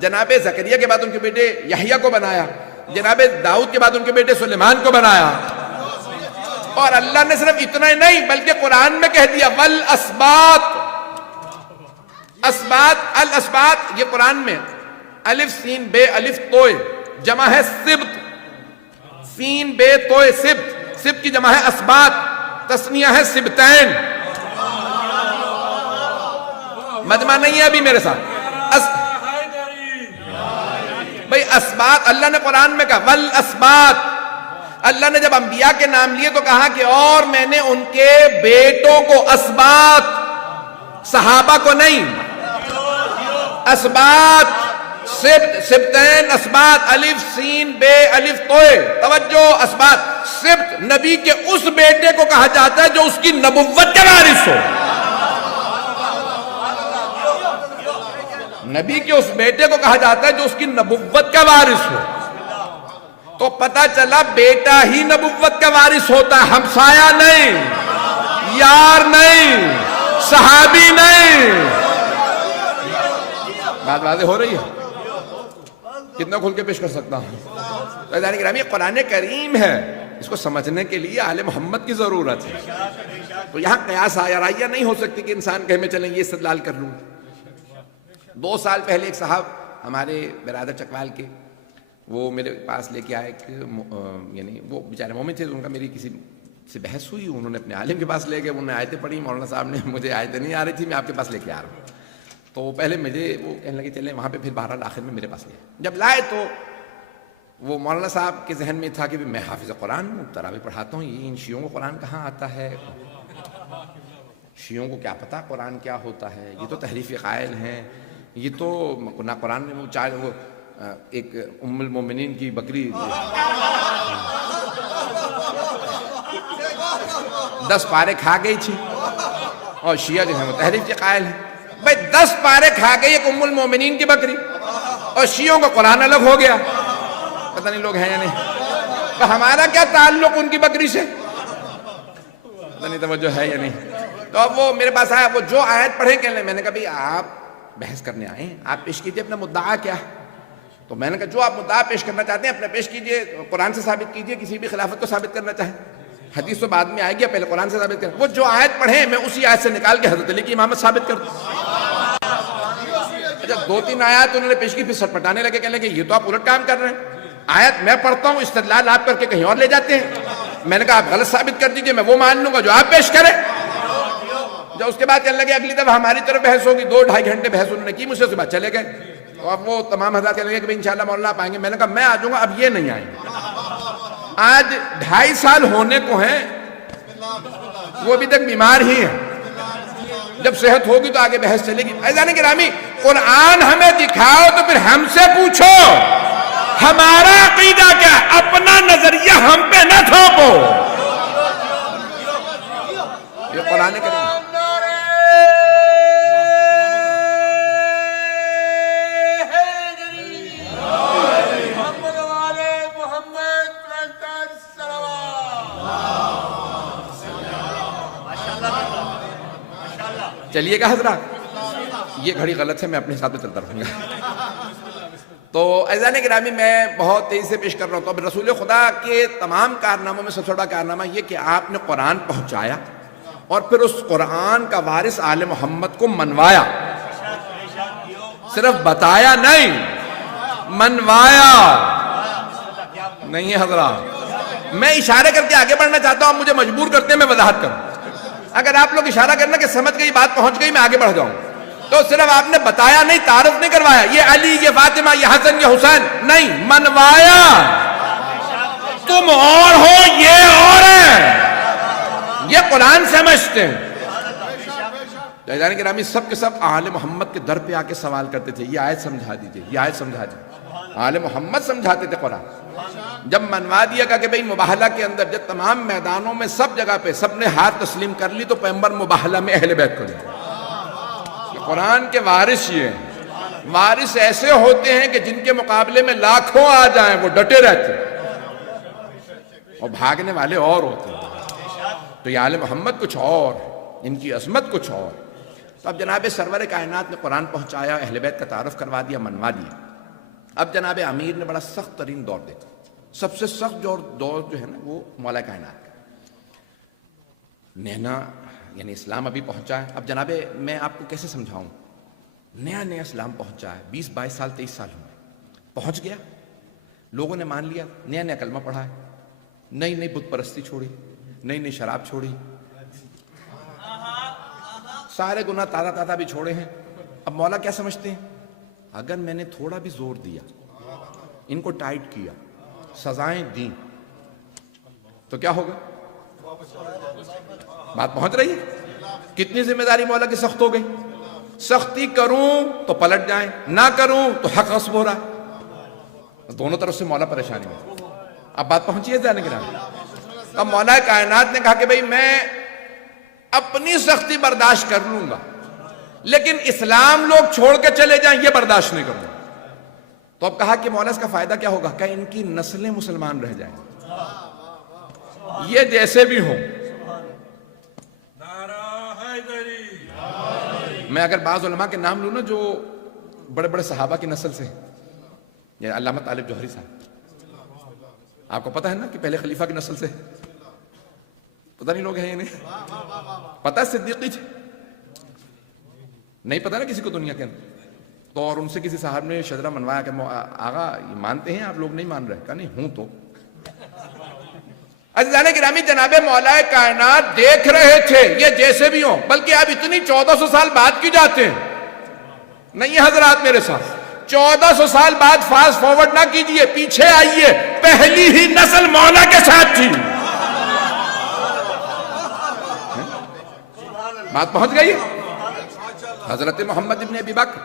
جناب زکریا کے بعد ان کے بیٹے یحییٰ کو بنایا، جناب داؤد کے بعد ان کے بیٹے سلیمان کو بنایا. اور اللہ نے صرف اتنا ہی نہیں بلکہ قرآن میں کہہ دیا والاسباط. اسباط، الاسباط، یہ قرآن میں الف سین بے الف توئے جمع ہے سبت، سین بے توئے سبت، سبت کی جمع ہے اسباط، تسنیہ ہے سبتین. مجمع نہیں ہے ابھی میرے ساتھ. بھئی اسباط اللہ نے قرآن میں کہا والاسباط. اللہ نے جب انبیاء کے نام لیے تو کہا کہ اور میں نے ان کے بیٹوں کو اسباط، صحابہ کو نہیں. اسباط، سبت، سبتین، اسباط، الف سین بے الف توئے. توجہ، اسباط. سبت نبی کے اس بیٹے کو کہا جاتا ہے جو اس کی نبوت کا وارث ہو. نبی کے اس بیٹے کو کہا جاتا ہے جو اس کی نبوت کا وارث ہو. تو پتہ چلا بیٹا ہی نبوت کا وارث ہوتا ہے، ہمسایہ نہیں، یار نہیں، صحابی نہیں. بات واضح ہو رہی ہے؟ کتنا کھل کے پیش کر سکتا ہوں؟ عزیزان گرامی، قرآن کریم ہے، اس کو سمجھنے کے لیے آل محمد کی ضرورت ہے. تو یہاں قیاس آرائیہ نہیں ہو سکتی کہ انسان کہے میں چلیں یہ استدلال کر لوں. 2 سال پہلے ایک صاحب ہمارے برادر چکوال کے، وہ میرے پاس لے کے آئے کہ یعنی وہ بیچارے مومن تھے، ان کا میری کسی سے بحث ہوئی، انہوں نے اپنے عالم کے پاس لے گئے، انہوں نے آیتیں پڑھی. مولانا صاحب نے، مجھے آیتیں نہیں آ رہی تھی، میں آپ کے پاس لے کے آ رہا ہوں. تو پہلے مجھے وہ کہنے لگے چلیں وہاں پہ، پھر بہرحال آخر میں میرے پاس لے. جب لائے تو وہ مولانا صاحب کے ذہن میں تھا کہ میں حافظ قرآن ہوں، تراویح پڑھاتا ہوں، یہ ان شیعوں کو قرآن کہاں آتا ہے، شیعوں کو کیا پتہ قرآن کیا ہوتا ہے، یہ تو تحریف قائل ہیں، یہ تو نہ قرآن میں وہ ایک ام المومنین کی بکری 10 پارے کھا گئی تھی، اور شیعہ جو ہے وہ تحریف کے قائل ہیں. بھائی 10 پارے کھا گئی ایک ام المومنین کی بکری، اور شیعوں کا قرآن الگ ہو گیا. پتہ نہیں لوگ ہیں یا نہیں. تو ہمارا کیا تعلق ان کی بکری سے؟ پتہ نہیں توجہ ہے یا نہیں. تو اب وہ میرے پاس آیا, وہ جو آیت پڑھیں کہ میں نے کہا بھئی آپ بحث کرنے آئے ہیں, آپ پیش کیجئے اپنا مدعا کیا ہے. تو میں نے کہا جو آپ مدعا پیش کرنا چاہتے ہیں اپنا پیش کیجئے, قرآن سے ثابت کیجئے, کسی بھی خلافت کو ثابت کرنا چاہیں. حدیث تو بعد میں آئے گی, پہلے قرآن سے ثابت کریں. وہ جو آیت پڑھیں میں اسی آیت سے نکال کے حضرت علی کی امامت ثابت کر دوں. اچھا 2-3 آیات انہوں نے پیش کی, پھر سٹپٹانے لگے, کہنے لگے یہ تو آپ الٹ کام کر رہے ہیں. آیت میں پڑھتا ہوں, استدلال آپ کر کے کہیں اور لے جاتے ہیں. میں نے کہا آپ غلط ثابت کر دیجئے, میں وہ مان لوں گا جو آپ پیش کریں. جب اس کے بعد کہنے لگے اگلی دفعہ ہماری طرف بحث ہوگی, 2-2.5 گھنٹے بحث انہوں نے کی مجھ سے, اس کے بعد چلے گئے. تو اب وہ تمام حضرات کہنے لگے کہ انشاءاللہ مولانا آپ آئیں گے. میں نے کہا میں آ جاؤں گا, اب یہ نہیں آئیں گے. آج 2.5 سال ہونے کو ہیں, وہ ابھی تک بیمار ہی ہیں. جب صحت ہوگی تو آگے بحث چلے گی. عزیزان گرامی, قرآن ہمیں دکھاؤ تو پھر ہم سے پوچھو ہمارا عقیدہ کیا, اپنا نظریہ ہم پہ نہ تھوپو. یہ قرآن کریم. چلیے گا حضرات, یہ گھڑی غلط ہے, میں اپنے حساب سے چلتا رہوں گا. تو عزیزان گرامی میں بہت تیزی سے پیش کر رہا ہوں. تو اب رسول خدا کے تمام کارناموں میں سب سے بڑا کارنامہ یہ کہ آپ نے قرآن پہنچایا اور پھر اس قرآن کا وارث آل محمد کو منوایا. صرف بتایا نہیں, منوایا نہیں ہے حضرات. میں اشارے کر کے آگے بڑھنا چاہتا ہوں, آپ مجھے مجبور کرتے ہیں میں وضاحت کروں. اگر آپ لوگ اشارہ کرنا کہ سمجھ گئی بات, پہنچ گئی, میں آگے بڑھ جاؤں. تو صرف آپ نے بتایا نہیں, تعارف نہیں کروایا, یہ علی, یہ فاطمہ, یہ حسن, یہ حسین نہیں, منوایا. تم اور ہو, یہ اور ہیں, یہ قرآن سمجھتے ہیں. عزیزان گرامی سب کے سب آل محمد کے در پہ آ کے سوال کرتے تھے, یہ آیت سمجھا دیجئے, یہ آیت سمجھا دیجئے. آل محمد سمجھاتے تھے قرآن. جب منوا دیا کہ بھئی مباہلہ کے اندر جب تمام میدانوں میں سب جگہ پہ سب نے ہاتھ تسلیم کر لی, تو پیغمبر مباہلہ میں اہل بیت کو لیا. قرآن کے وارث یہ ہیں. وارث ایسے ہوتے ہیں کہ جن کے مقابلے میں لاکھوں آ جائیں وہ ڈٹے رہتے ہیں, اور بھاگنے والے اور ہوتے ہیں. تو یہ آل محمد کچھ اور, ان کی عظمت کچھ اور. تو اب جناب سرور کائنات نے قرآن پہنچایا, اہل بیت کا تعارف کروا دیا, منوا دیا. اب جناب امیر نے بڑا سخت ترین دور دیکھا. سب سے سخت دور جو ہے نا وہ مولا کائنات کا. نیا یعنی اسلام ابھی پہنچا ہے. اب جناب میں آپ کو کیسے سمجھاؤں, نیا اسلام پہنچا ہے, 20-22 سال 23 سال ہوئے, پہنچ گیا, لوگوں نے مان لیا, نیا کلمہ پڑھا ہے, نئی بت پرستی چھوڑی, نئی شراب چھوڑی, سارے گناہ تازہ بھی چھوڑے ہیں. اب مولا کیا سمجھتے ہیں, اگر میں نے تھوڑا بھی زور دیا, ان کو ٹائٹ کیا, سزائیں دیں, تو کیا ہوگا؟ بات پہنچ رہی ہے. کتنی ذمہ داری مولا کی سخت ہو گئی. سختی کروں تو پلٹ جائیں, نہ کروں تو حق غصب ہو رہا. دونوں طرف سے مولا پریشانی میں. اب بات پہنچی ہے جانے کے نام. اب مولا کائنات نے کہا کہ بھئی میں اپنی سختی برداشت کر لوں گا, لیکن اسلام لوگ چھوڑ کے چلے جائیں یہ برداشت نہیں کروں. تو اب کہا کہ مولا اس کا فائدہ کیا ہوگا, کہ ان کی نسلیں مسلمان رہ جائیں, یہ جیسے بھی ہوں. میں اگر بعض علماء کے نام لوں نا جو بڑے بڑے صحابہ کی نسل سے, یا علامہ طالب جوہری صاحب, آپ کو پتہ ہے نا کہ پہلے خلیفہ کی نسل سے, پتہ نہیں لوگ ہیں یا نہیں, پتہ ہے صدیقی تھے, نہیں پتہ نا کسی کو دنیا کے اندر. تو اور ان سے کسی صاحب نے شجرہ منوایا کہ آغا مانتے ہیں آپ, لوگ نہیں مان رہے, کہا نہیں ہوں تو. عزیزان گرامی جناب مولا کائنات دیکھ رہے تھے یہ جیسے بھی ہوں, بلکہ آپ اتنی 1400 سال بعد کیوں جاتے ہیں. نہیں حضرات میرے ساتھ, 1400 سال بعد فاسٹ فارورڈ نہ کیجئے, پیچھے آئیے, پہلی ہی نسل مولا کے ساتھ تھی. بات پہنچ گئی. حضرت محمد ابن ابی بکر,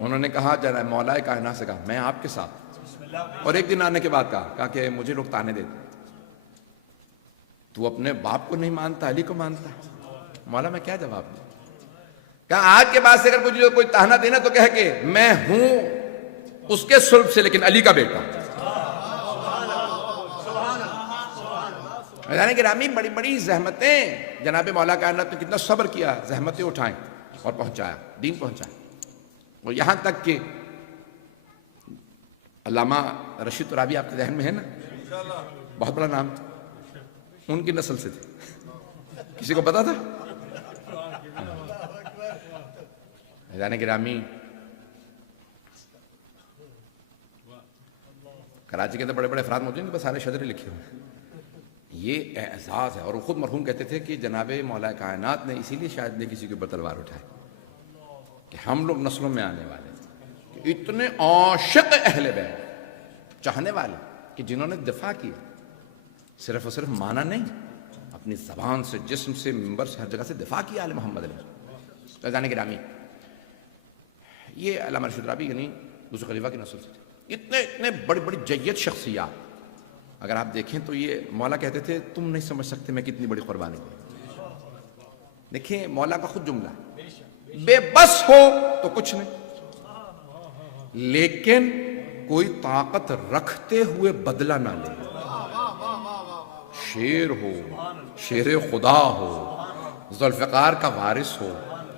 انہوں نے کہا جناب مولا کائنات سے کہا میں آپ کے ساتھ, اور ایک دن آنے کے بعد کہا کہ مجھے لوگ تانے دیتے, تو اپنے باپ کو نہیں مانتا, علی کو مانتا. مولا میں کیا جواب دوں. کہا آج کے بعد سے اگر کوئی تانا دینا تو کہہ کہ میں ہوں اس کے سلب سے، لیکن علی کا بیٹا. یعنی گرامی بڑی بڑی زحمتیں جناب مولا کائنات نے کتنا صبر کیا، زحمتیں اٹھائیں اور پہنچایا، دین پہنچایا. اور یہاں تک کہ علامہ رشید ترابی آپ کے ذہن میں ہے نا، بہت بڑا نام تھا، ان کی نسل سے تھے. کسی کو پتا تھا؟ یعنی گرامی کراچی کے اندر بڑے بڑے افراد موجود ہیں بس سارے شجرے لکھے ہوئے. یہ اعزاز ہے. اور وہ خود مرحوم کہتے تھے کہ جناب مولا کائنات نے اسی لیے شاید نے کسی کے اوپر تلوار اٹھائی کہ ہم لوگ نسلوں میں آنے والے تھے، کہ اتنے عاشق اہل بیت، چاہنے والے، کہ جنہوں نے دفاع کیا، صرف اور صرف مانا نہیں، اپنی زبان سے، جسم سے، منبر سے، ہر جگہ سے دفاع کیا آل محمد علیہ. جانے گرامی یہ علامہ رشید ترابی یعنی دوسرے خلیفہ کی نسل سے تھے. اتنے بڑی بڑی جید شخصیات اگر آپ دیکھیں تو یہ مولا کہتے تھے تم نہیں سمجھ سکتے میں کتنی بڑی قربانی دی. دیکھیں مولا کا خود جملہ ہے، بے بس ہو تو کچھ نہیں، لیکن کوئی طاقت رکھتے ہوئے بدلہ نہ لے. شیر ہو، شیر خدا ہو، ذوالفقار کا وارث ہو،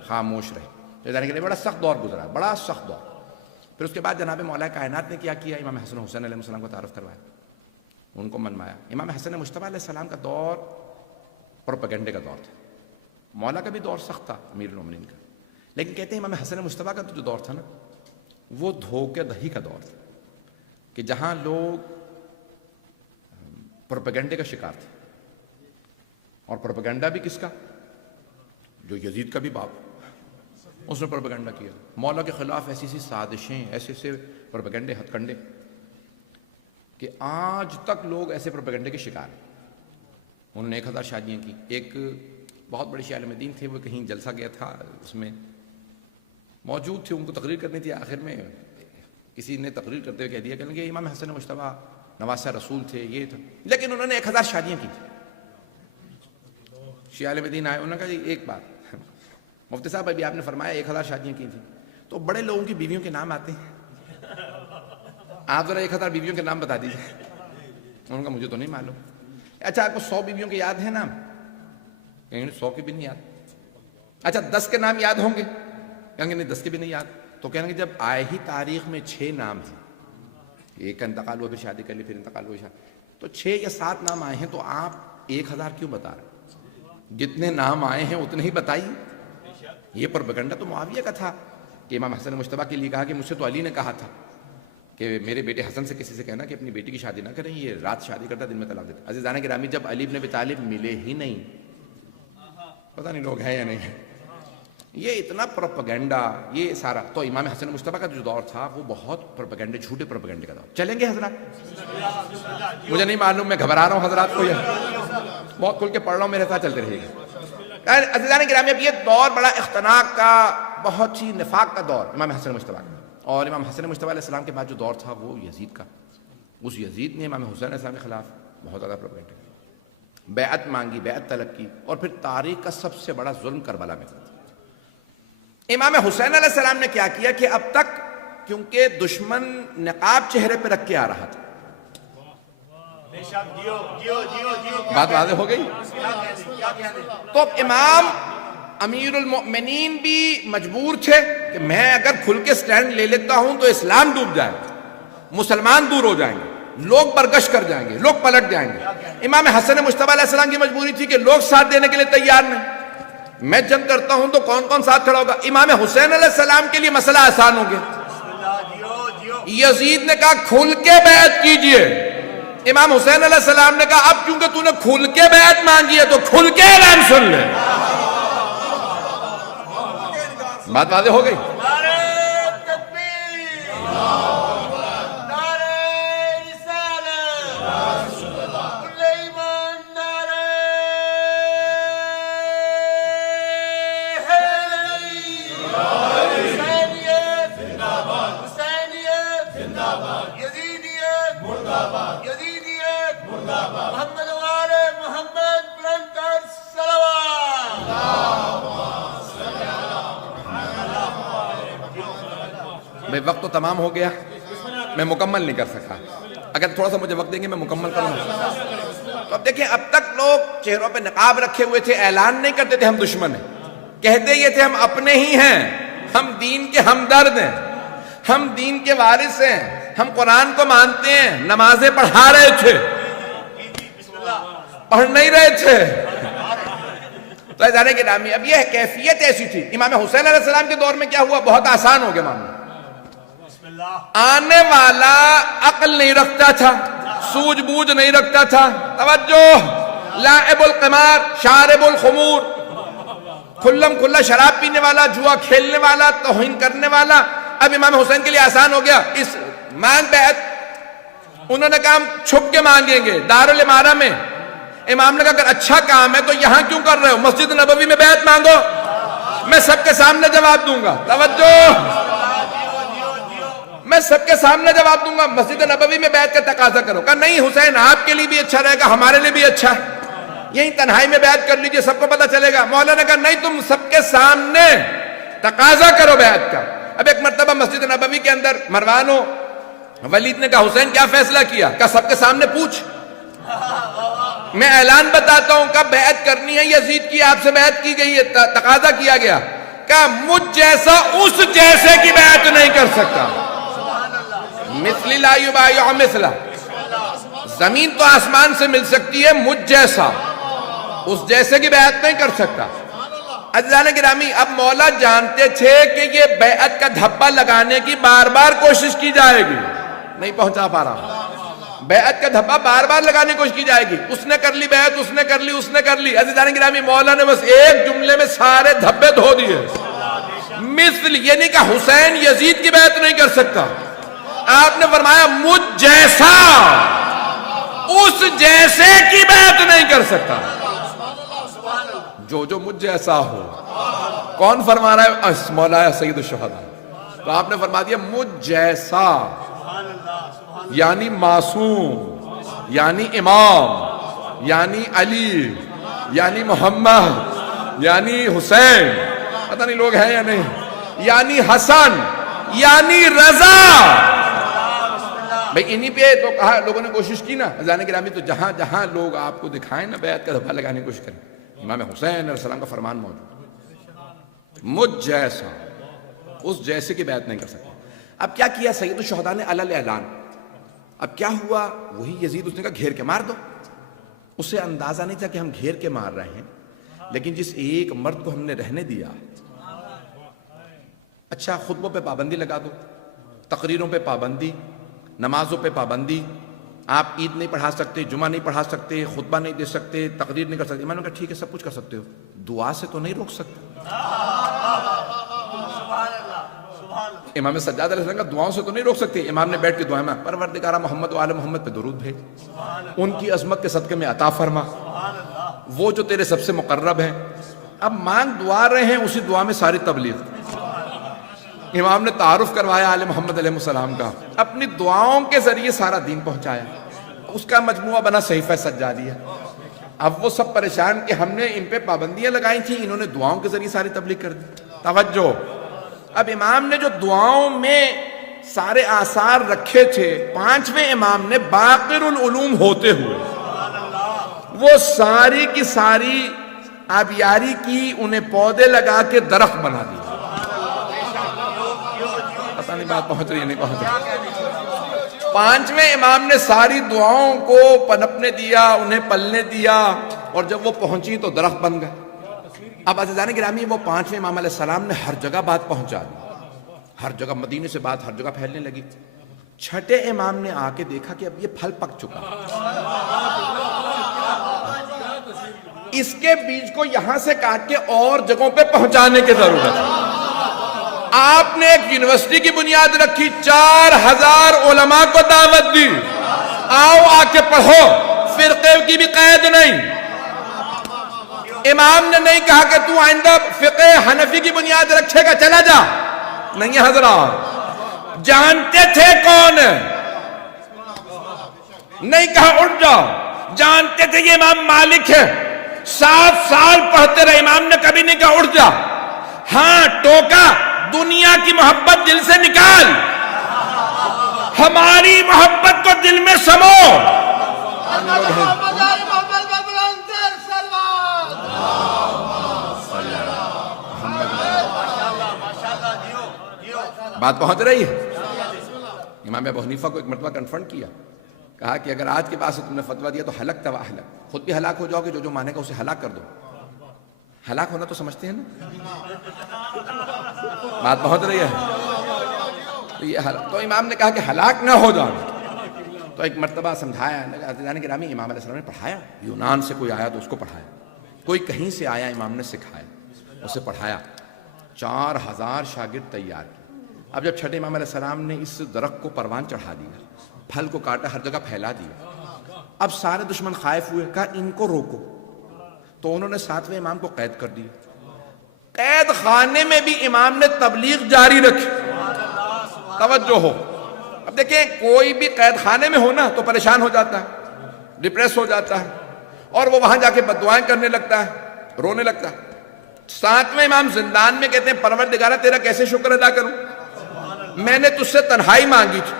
خاموش رہے. جانے کے لیے بڑا سخت دور گزرا، بڑا سخت دور. پھر اس کے بعد جناب مولا کائنات نے کیا کیا؟ امام حسن حسین علیہ السلام کو تعارف کروایا، ان کو منوایا. امام حسن مجتبیٰ علیہ السلام کا دور پروپیگنڈے کا دور تھا. مولا کا بھی دور سخت تھا امیر المومنین کا، لیکن کہتے ہیں امام حسن مجتبیٰ کا جو دور تھا نا، وہ دھوکے دہی کا دور تھا، کہ جہاں لوگ پروپیگنڈے کا شکار تھے. اور پروپیگنڈا بھی کس کا؟ جو یزید کا بھی باپ، اس نے پروپیگنڈا کیا مولا کے خلاف. ایسی ایسی سازشیں، ایسے ایسے پروپیگنڈے، ہتھ کنڈے، کہ آج تک لوگ ایسے پروپیگنڈے کے شکار ہیں. انہوں نے 1000 شادیاں کی. ایک بہت بڑے شیخ عالم دین تھے، وہ کہیں جلسہ گیا تھا، اس میں موجود تھے، ان کو تقریر کرنی تھی. آخر میں کسی نے تقریر کرتے ہوئے کہہ دیا کہ امام حسن مجتبیٰ نواسہ رسول تھے، یہ تھا. لیکن انہوں نے 1000 شادیاں کی تھی. شیخ عالم دین آئے، انہوں نے کہا جی ایک بات، مفتی صاحب ابھی آپ نے فرمایا 1000 شادیاں کی تھیں، تو بڑے لوگوں کی بیویوں کے نام آتے ہیں، آپ ذرا 1000 بیویوں کے نام بتا دیجیے. انہوں نے کہا مجھے تو نہیں معلوم. اچھا آپ کو 100 بیویوں کے یاد ہیں نام؟ کہیں 100 کے بھی نہیں یاد. اچھا 10 کے نام یاد ہوں گے؟ کہیں گے نہیں 10 کے بھی نہیں یاد. تو کہیں گے جب آئے ہی تاریخ میں 6 نام ہیں، ایک کا انتقال ہوا، پھر شادی کر لی، پھر انتقال ہوا، تو 6 یا 7 نام آئے ہیں، تو آپ 1000 کیوں بتا رہے؟ جتنے نام آئے ہیں اتنے ہی بتائیے. یہ پروپیگنڈا تو معاویہ کا تھا کہ امام حسن مجتبیٰ کے لیے کہا کہ مجھ سے تو علی نے کہا تھا کہ میرے بیٹے حسن سے کسی سے کہنا کہ اپنی بیٹی کی شادی نہ کریں، یہ رات شادی کرتا دن میں طلاق دیتا. عزیزان گرامی جب علی بن ابی طالب ملے ہی نہیں، پتہ نہیں لوگ ہیں یا نہیں ہیں، یہ اتنا پروپیگنڈا، یہ سارا. تو امام حسن مجتبیٰ کا جو دور تھا وہ بہت پروپیگنڈے، جھوٹے پروپیگنڈے کا دور. چلیں گے حضرات؟ مجھے نہیں معلوم، میں گھبرا رہا ہوں حضرات کو، یہ بہت کھل کے پڑھ رہا ہوں، میرے ساتھ چلتے رہیے گا. عزیزان گرامی اب یہ دور بڑا اختناق کا، بہت ہی نفاق کا دور امام حسن مجتبیٰ کا. اور امام حسن مجتبیٰ علیہ السلام کے بعد جو دور تھا وہ یزید کا. اس یزید نے امام حسین علیہ السلام کے خلاف بہت زیادہ پروپیگنڈا کیا، بیعت مانگی، بیعت طلب کی. اور پھر تاریخ کا سب سے بڑا ظلم کربلا میں تھا. امام حسین علیہ السلام نے کیا کیا کہ اب تک کیونکہ دشمن نقاب چہرے پہ رکھ کے آ رہا تھا، بات واضح ہو گئی. تو اب امام امیر المؤمنین بھی مجبور تھے کہ میں اگر کھل کے سٹینڈ لے لیتا ہوں تو اسلام ڈوب جائے گا، مسلمان دور ہو جائیں گے، لوگ برگش کر جائیں گے، لوگ پلٹ جائیں گے. امام حسن مجتبیٰ علیہ السلام کی مجبوری تھی کہ لوگ ساتھ دینے کے لیے تیار نہیں. میں جنگ کرتا ہوں تو کون کون ساتھ کھڑا ہوگا؟ امام حسین علیہ السلام کے لیے مسئلہ آسان ہو گیا. یزید نے کہا کھل کے بیعت کیجئے. امام حسین علیہ السلام نے کہا اب کیونکہ تو نے کھل کے بیعت مانگی ہے تو کھل کے اعلان سن لے. بات واضح ہو گئی. وقت تو تمام ہو گیا. میں مکمل نہیں کر سکا، اگر تھوڑا سا مجھے وقت دیں گے میں مکمل کروں گا۔ تو اب دیکھیں، اب تک لوگ چہروں پہ نقاب رکھے ہوئے تھے، اعلان نہیں کرتے تھے ہم دشمن ہیں، کہتے یہ تھے ہم اپنے ہی ہیں، ہم دین کے ہمدرد ہیں، ہم دین کے وارث ہیں، ہم قرآن کو مانتے ہیں، نمازیں پڑھا رہے تھے، پڑھ نہیں رہے تھے۔ تو عزیزان گرامی، اب یہ کیفیت ایسی تھی۔ امام حسین علیہ السلام کے دور میں کیا ہوا؟ بہت آسان ہو گیا معاملہ۔ آنے والا عقل نہیں رکھتا تھا، سوجھ بوجھ نہیں رکھتا تھا، توجہ، لاعب القمار شارب الخمور، کھلم کھلا شراب پینے والا، جوا کھیلنے والا، توہین کرنے والا۔ اب امام حسین کے لیے آسان ہو گیا، اس مانگ بیعت، انہوں نے کہا ہم چھپ کے مانگیں گے دارالامارہ میں۔ امام نے کہا اگر اچھا کام ہے تو یہاں کیوں کر رہے ہو؟ مسجد نبوی میں بیعت مانگو، میں سب کے سامنے جواب دوں گا، توجہ، میں سب کے سامنے جواب دوں گا، مسجد نبوی میں بیعت کا تقاضا کرو۔ کہا نہیں حسین، آپ کے لیے بھی اچھا رہے گا، ہمارے لیے بھی اچھا ہے، یہیں تنہائی میں بیعت کر لیجئے، سب کو پتہ چلے گا۔ مولا نے کہا نہیں، تم سب کے سامنے تقاضا کرو بیعت کا۔ اب ایک مرتبہ مسجد نبوی کے اندر مروان و ولید نے کہا حسین کیا فیصلہ کیا؟ کہا سب کے سامنے پوچھ، میں اعلان بتاتا ہوں، کب بیعت کرنی ہے؟ یزید کی آپ سے بیعت کی گئی ہے، تقاضا کیا گیا۔ کہا مجھ جیسا اس جیسے کی بیعت نہیں کر سکتا، مثلی لا یبایع مثلا، زمین تو آسمان سے مل سکتی ہے، مجھ جیسا اس جیسے کی بیعت نہیں کر سکتا۔ عزیزان گرامی، اب مولا جانتے تھے کہ یہ بیعت کا دھبا لگانے کی بار بار کوشش کی جائے گی، نہیں پہنچا پا رہا، بیعت کا دھبا بار بار لگانے کی کوشش کی جائے گی، اس نے کر لی بیعت، اس نے کر لی، اس نے کر لی۔ عزیزان گرامی، مولا نے بس ایک جملے میں سارے دھبے دھو دیے۔ مثل، یہ نہیں کہا حسین یزید کی بیعت نہیں کر سکتا، آپ نے فرمایا مجھ جیسا اس جیسے کی بیعت نہیں کر سکتا، جو مجھ جیسا ہو۔ کون فرما رہا ہے؟ مولا سید الشہداء۔ تو آپ نے فرما دیا مجھ جیسا، یعنی معصوم، یعنی امام، یعنی علی، یعنی محمد، یعنی حسین، پتہ نہیں لوگ ہیں یا نہیں، یعنی حسن، یعنی رضا۔ بھئی انہی پہ تو کہا، لوگوں نے کوشش کی نا عزیزان گرامی، تو جہاں جہاں لوگ آپ کو دکھائیں نا بیعت کا دھبا لگانے کی کوشش کریں، امام حسین علیہ السلام کا فرمان موجود، مجھ جیسا اس جیسے کی بیعت نہیں کر سکتا۔ اب کیا کیا سید الشہداء نے؟ علل اعلان۔ اب کیا ہوا؟ وہی یزید، اس نے کہا گھیر کے مار دو۔ اسے اندازہ نہیں تھا کہ ہم گھیر کے مار رہے ہیں، لیکن جس ایک مرد کو ہم نے رہنے دیا، اچھا خطبوں پہ پابندی لگا دو، تقریروں پہ پابندی، نمازوں پہ پابندی، آپ عید نہیں پڑھا سکتے، جمعہ نہیں پڑھا سکتے، خطبہ نہیں دے سکتے، تقریر نہیں کر سکتے۔ میں نے کہا ٹھیک ہے، سب کچھ کر سکتے ہو، دعا سے تو نہیں روک سکتے۔ امام سجاد علیہ السلام کا دعاؤں سے تو نہیں روک سکتے۔ امام نے بیٹھ کے دعائیں میں پروردگارہ محمد و آل محمد پہ درود بھیج، ان کی عظمت کے صدقے میں عطا فرما، وہ جو تیرے سب سے مقرب ہیں۔ اب مانگ دعا رہے ہیں، اسی دعا میں ساری تبلیغ۔ امام نے تعارف کروایا آل محمد علیہ السلام کا، اپنی دعاؤں کے ذریعے سارا دین پہنچایا، اس کا مجموعہ بنا صحیفہ سجادیہ۔ اب وہ سب پریشان کہ ہم نے ان پہ پابندیاں لگائی تھیں، انہوں نے دعاؤں کے ذریعے ساری تبلیغ کر دی۔ توجہ، اب امام نے جو دعاؤں میں سارے آثار رکھے تھے، پانچویں امام نے باقر العلوم ہوتے ہوئے وہ ساری کی ساری آبیاری کی، انہیں پودے لگا کے درخت بنا دی۔ پتہ نہیں بات پہنچ رہی ہے نہیں پہنچ رہی۔ پانچویں امام نے ساری دعاؤں کو پنپنے دیا، انہیں پلنے دیا، اور جب وہ پہنچی تو درخت بن گئے۔ اب عزیزان گرامی، وہ پانچویں امام علیہ السلام نے ہر جگہ بات پہنچا دی، ہر جگہ مدینے سے بات ہر جگہ پھیلنے لگی۔ چھٹے امام نے آ کے دیکھا کہ اب یہ پھل پک چکا، اس کے بیج کو یہاں سے کاٹ کے اور جگہوں پہ پہنچانے کی ضرورت ہے۔ آپ نے ایک یونیورسٹی کی بنیاد رکھی، 4000 علماء کو دعوت دی، آؤ آ کے پڑھو، فرقے کی بھی قید نہیں۔ امام نے نہیں کہا کہ تو آئندہ فقہ حنفی کی بنیاد رکھے گا، چلا جا، نہیں حضرات، جانتے تھے کون، نہیں کہا اٹھ جاؤ، جانتے تھے یہ امام مالک ہے، 7 سال پڑھتے رہے، امام نے کبھی نہیں کہا اٹھ جا۔ ہاں ٹوکا، دنیا کی محبت دل سے نکال، ہماری محبت کو دل میں سمو. بات پہنچ رہی ہے. امام ابو حنیفہ کو ایک مرتبہ کنفرنٹ کیا, کہا کہ اگر آج کے بعد سے تم نے فتویٰ دیا تو ہلکت و اہلک, خود بھی ہلاک ہو جاؤ گے, جو مانے گا اسے ہلاک کر دو. ہلاک ہونا تو سمجھتے ہیں نا, بات پہنچ رہی ہے. تو امام نے کہا کہ ہلاک نہ ہو جاؤ. تو ایک مرتبہ سمجھایا, عزیزان گرامی امام علیہ السلام نے پڑھایا, یونان سے کوئی آیا تو اس کو پڑھایا, کوئی کہیں سے آیا امام نے سکھایا, اسے پڑھایا, 4000 شاگرد تیار کیے. اب جب چھٹے امام علیہ السلام نے اس درخت کو پروان چڑھا دیا, پھل کو کاٹا, ہر جگہ پھیلا دیا, اب سارے دشمن خائف ہوئے, کہا ان کو روکو. تو انہوں نے 7ویں امام کو قید کر دیا. قید خانے میں بھی امام نے تبلیغ جاری رکھی. توجہ ہو, اب دیکھیں کوئی بھی قید خانے میں ہو نا تو پریشان ہو جاتا ہے, ڈپریس ہو جاتا ہے, اور وہ وہاں جا کے بددعائیں کرنے لگتا ہے, رونے لگتا ہے. 7ویں امام زندان میں کہتے ہیں پروردگارہ تیرا کیسے شکر ادا کروں, میں نے تجھ سے تنہائی مانگی تھی,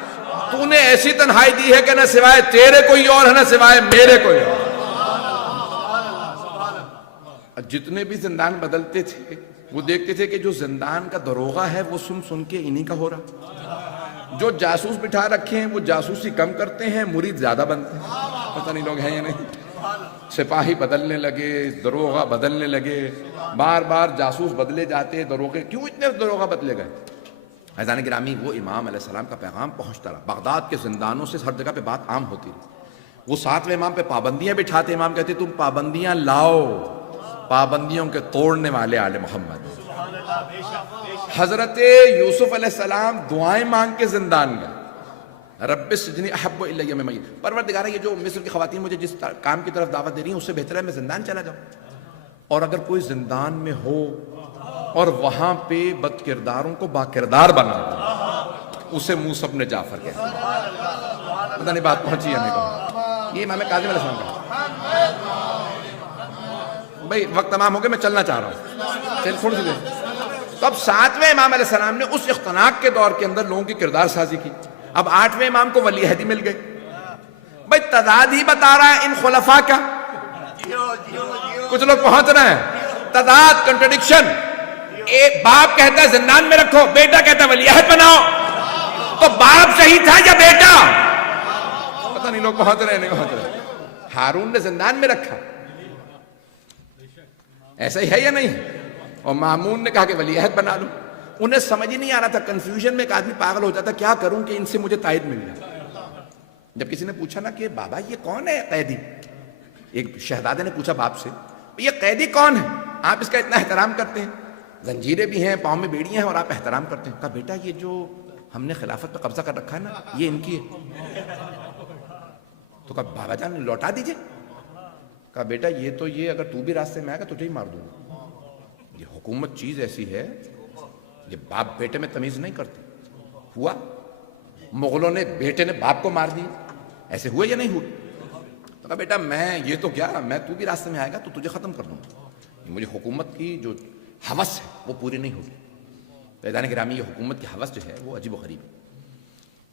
تو نے ایسی تنہائی دی ہے کہ نہ سوائے تیرے کوئی اور ہے نہ سوائے میرے کوئی اور. جتنے بھی زندان بدلتے تھے وہ دیکھتے تھے کہ جو زندان کا دروغہ ہے وہ سن کے انہی کا ہو رہا, جو جاسوس بٹھا رکھے ہیں وہ جاسوسی کم کرتے ہیں, مرید زیادہ بنتے ہیں. پتہ نہیں لوگ ہیں یا نہیں. سپاہی بدلنے لگے, دروغہ بدلنے لگے, بار بار جاسوس بدلے جاتے, دروغے کیوں اتنے دروغہ بدلے گئے. عزیزان گرامی وہ امام علیہ السلام کا پیغام پہنچتا رہا. بغداد کے زندانوں سے ہر جگہ پہ بات عام ہوتی رہی. وہ 7ویں امام پہ پابندیاں بٹھاتے, امام کہتے تم پابندیاں لاؤ, پابندیوں کے توڑنے والے آل محمد. حضرت یوسف علیہ السلام دعائیں مانگ کے زندان گئے, رب السجن احب الی مما, پروردگارہ یہ جو مصر کی خواتین مجھے جس کام کی طرف دعوت دے رہی ہیں اس سے بہتر ہے میں زندان چلا جاؤں. اور اگر کوئی زندان میں ہو اور وہاں پہ بد کرداروں کو با کردار بنا دو, اسے موسیٰ بن جعفر کہتے ہیں. پتہ نہیں بات پہنچی ہے ہمیں کو. یہ امام کاظم علیہ السلام کا. بھئی وقت تمام ہو گیا, میں چلنا چاہ رہا ہوں, چل تھوڑی سی دیر. تو اب 7ویں امام علیہ السلام نے اس اختناق کے دور کے اندر لوگوں کی کردار سازی کی. اب 8ویں امام کو ولی عہدی مل گئی. بھئی تضاد ہی بتا رہا ہے ان خلفاء کا, کچھ لوگ پہنچ رہے ہیں. تضاد, کنٹرڈکشن. ایک باپ کہتا ہے زندان میں رکھو, بیٹا کہتا ہے ولی عہد بناؤ. تو باپ صحیح تھا یا بیٹا؟ پتہ نہیں لوگ پہنچ رہے ہیں نہیں پہنچ رہے. ہارون نے زندان میں رکھا, ایسا ہی ہے یا نہیں؟ اور مامون نے کہا کہ ولی عہد بنا لوں. انہیں سمجھ ہی نہیں آ رہا تھا, کنفیوژن میں ایک آدمی پاگل ہو جاتا, کیا کروں کہ ان سے مجھے تائید مل جائے. جب کسی نے پوچھا نا کہ بابا یہ کون ہے قیدی, ایک شہزادے نے پوچھا باپ سے, یہ قیدی کون ہے, آپ اس کا اتنا احترام کرتے ہیں, زنجیریں بھی ہیں, پاؤں میں بیڑیاں ہیں اور آپ احترام کرتے ہیں. کہا بیٹا یہ جو ہم نے خلافت پہ قبضہ کر رکھا ہے نا یہ ان کی ہے. تو کہا بابا جان لوٹا دیجئے. کہا بیٹا یہ اگر تو بھی راستے میں آئے گا تجھے ہی مار دوں گا. یہ حکومت چیز ایسی ہے, یہ باپ بیٹے میں تمیز نہیں کرتے. ہوا مغلوں نے بیٹے نے باپ کو مار دیا, ایسے ہوئے یا نہیں ہوئے؟ تو کہا بیٹا میں یہ تو کیا, میں تو بھی راستے میں آئے گا تو تجھے ختم کر دوں گا. مجھے حکومت کی جو ہوس ہے وہ پوری نہیں ہوگی. عزیزان گرامی یہ حکومت کی ہوس جو ہے وہ عجیب و غریب ہے.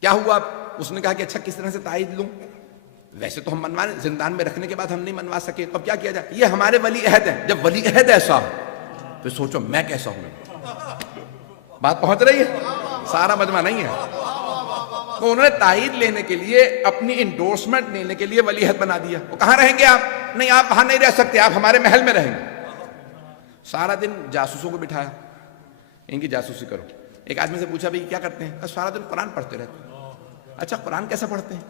کیا ہوا؟ اس نے کہا کہ اچھا کس طرح سے تائید لوں, ویسے تو ہم منوا زندان میں رکھنے کے بعد ہم نہیں منوا سکے, تو اب کیا کیا جائے؟ یہ ہمارے ولی عہد ہیں. جب ولی عہد ایسا ہو پھر سوچو میں کیسا ہوں. بات پہنچ رہی ہے, سارا مجمع نہیں ہے. تو انہوں نے تائید لینے کے لیے, اپنی انڈورسمنٹ لینے کے لیے ولی عہد بنا دیا. وہ کہاں رہیں گے آپ؟ نہیں آپ وہاں نہیں رہ سکتے, آپ ہمارے محل میں رہیں گے. سارا دن جاسوسوں کو بٹھایا, ان کی جاسوسی کرو. ایک آدمی سے پوچھا بھئی کیا کرتے ہیں؟ سارا دن قرآن پڑھتے رہتے ہیں. اچھا قرآن کیسا پڑھتے ہیں؟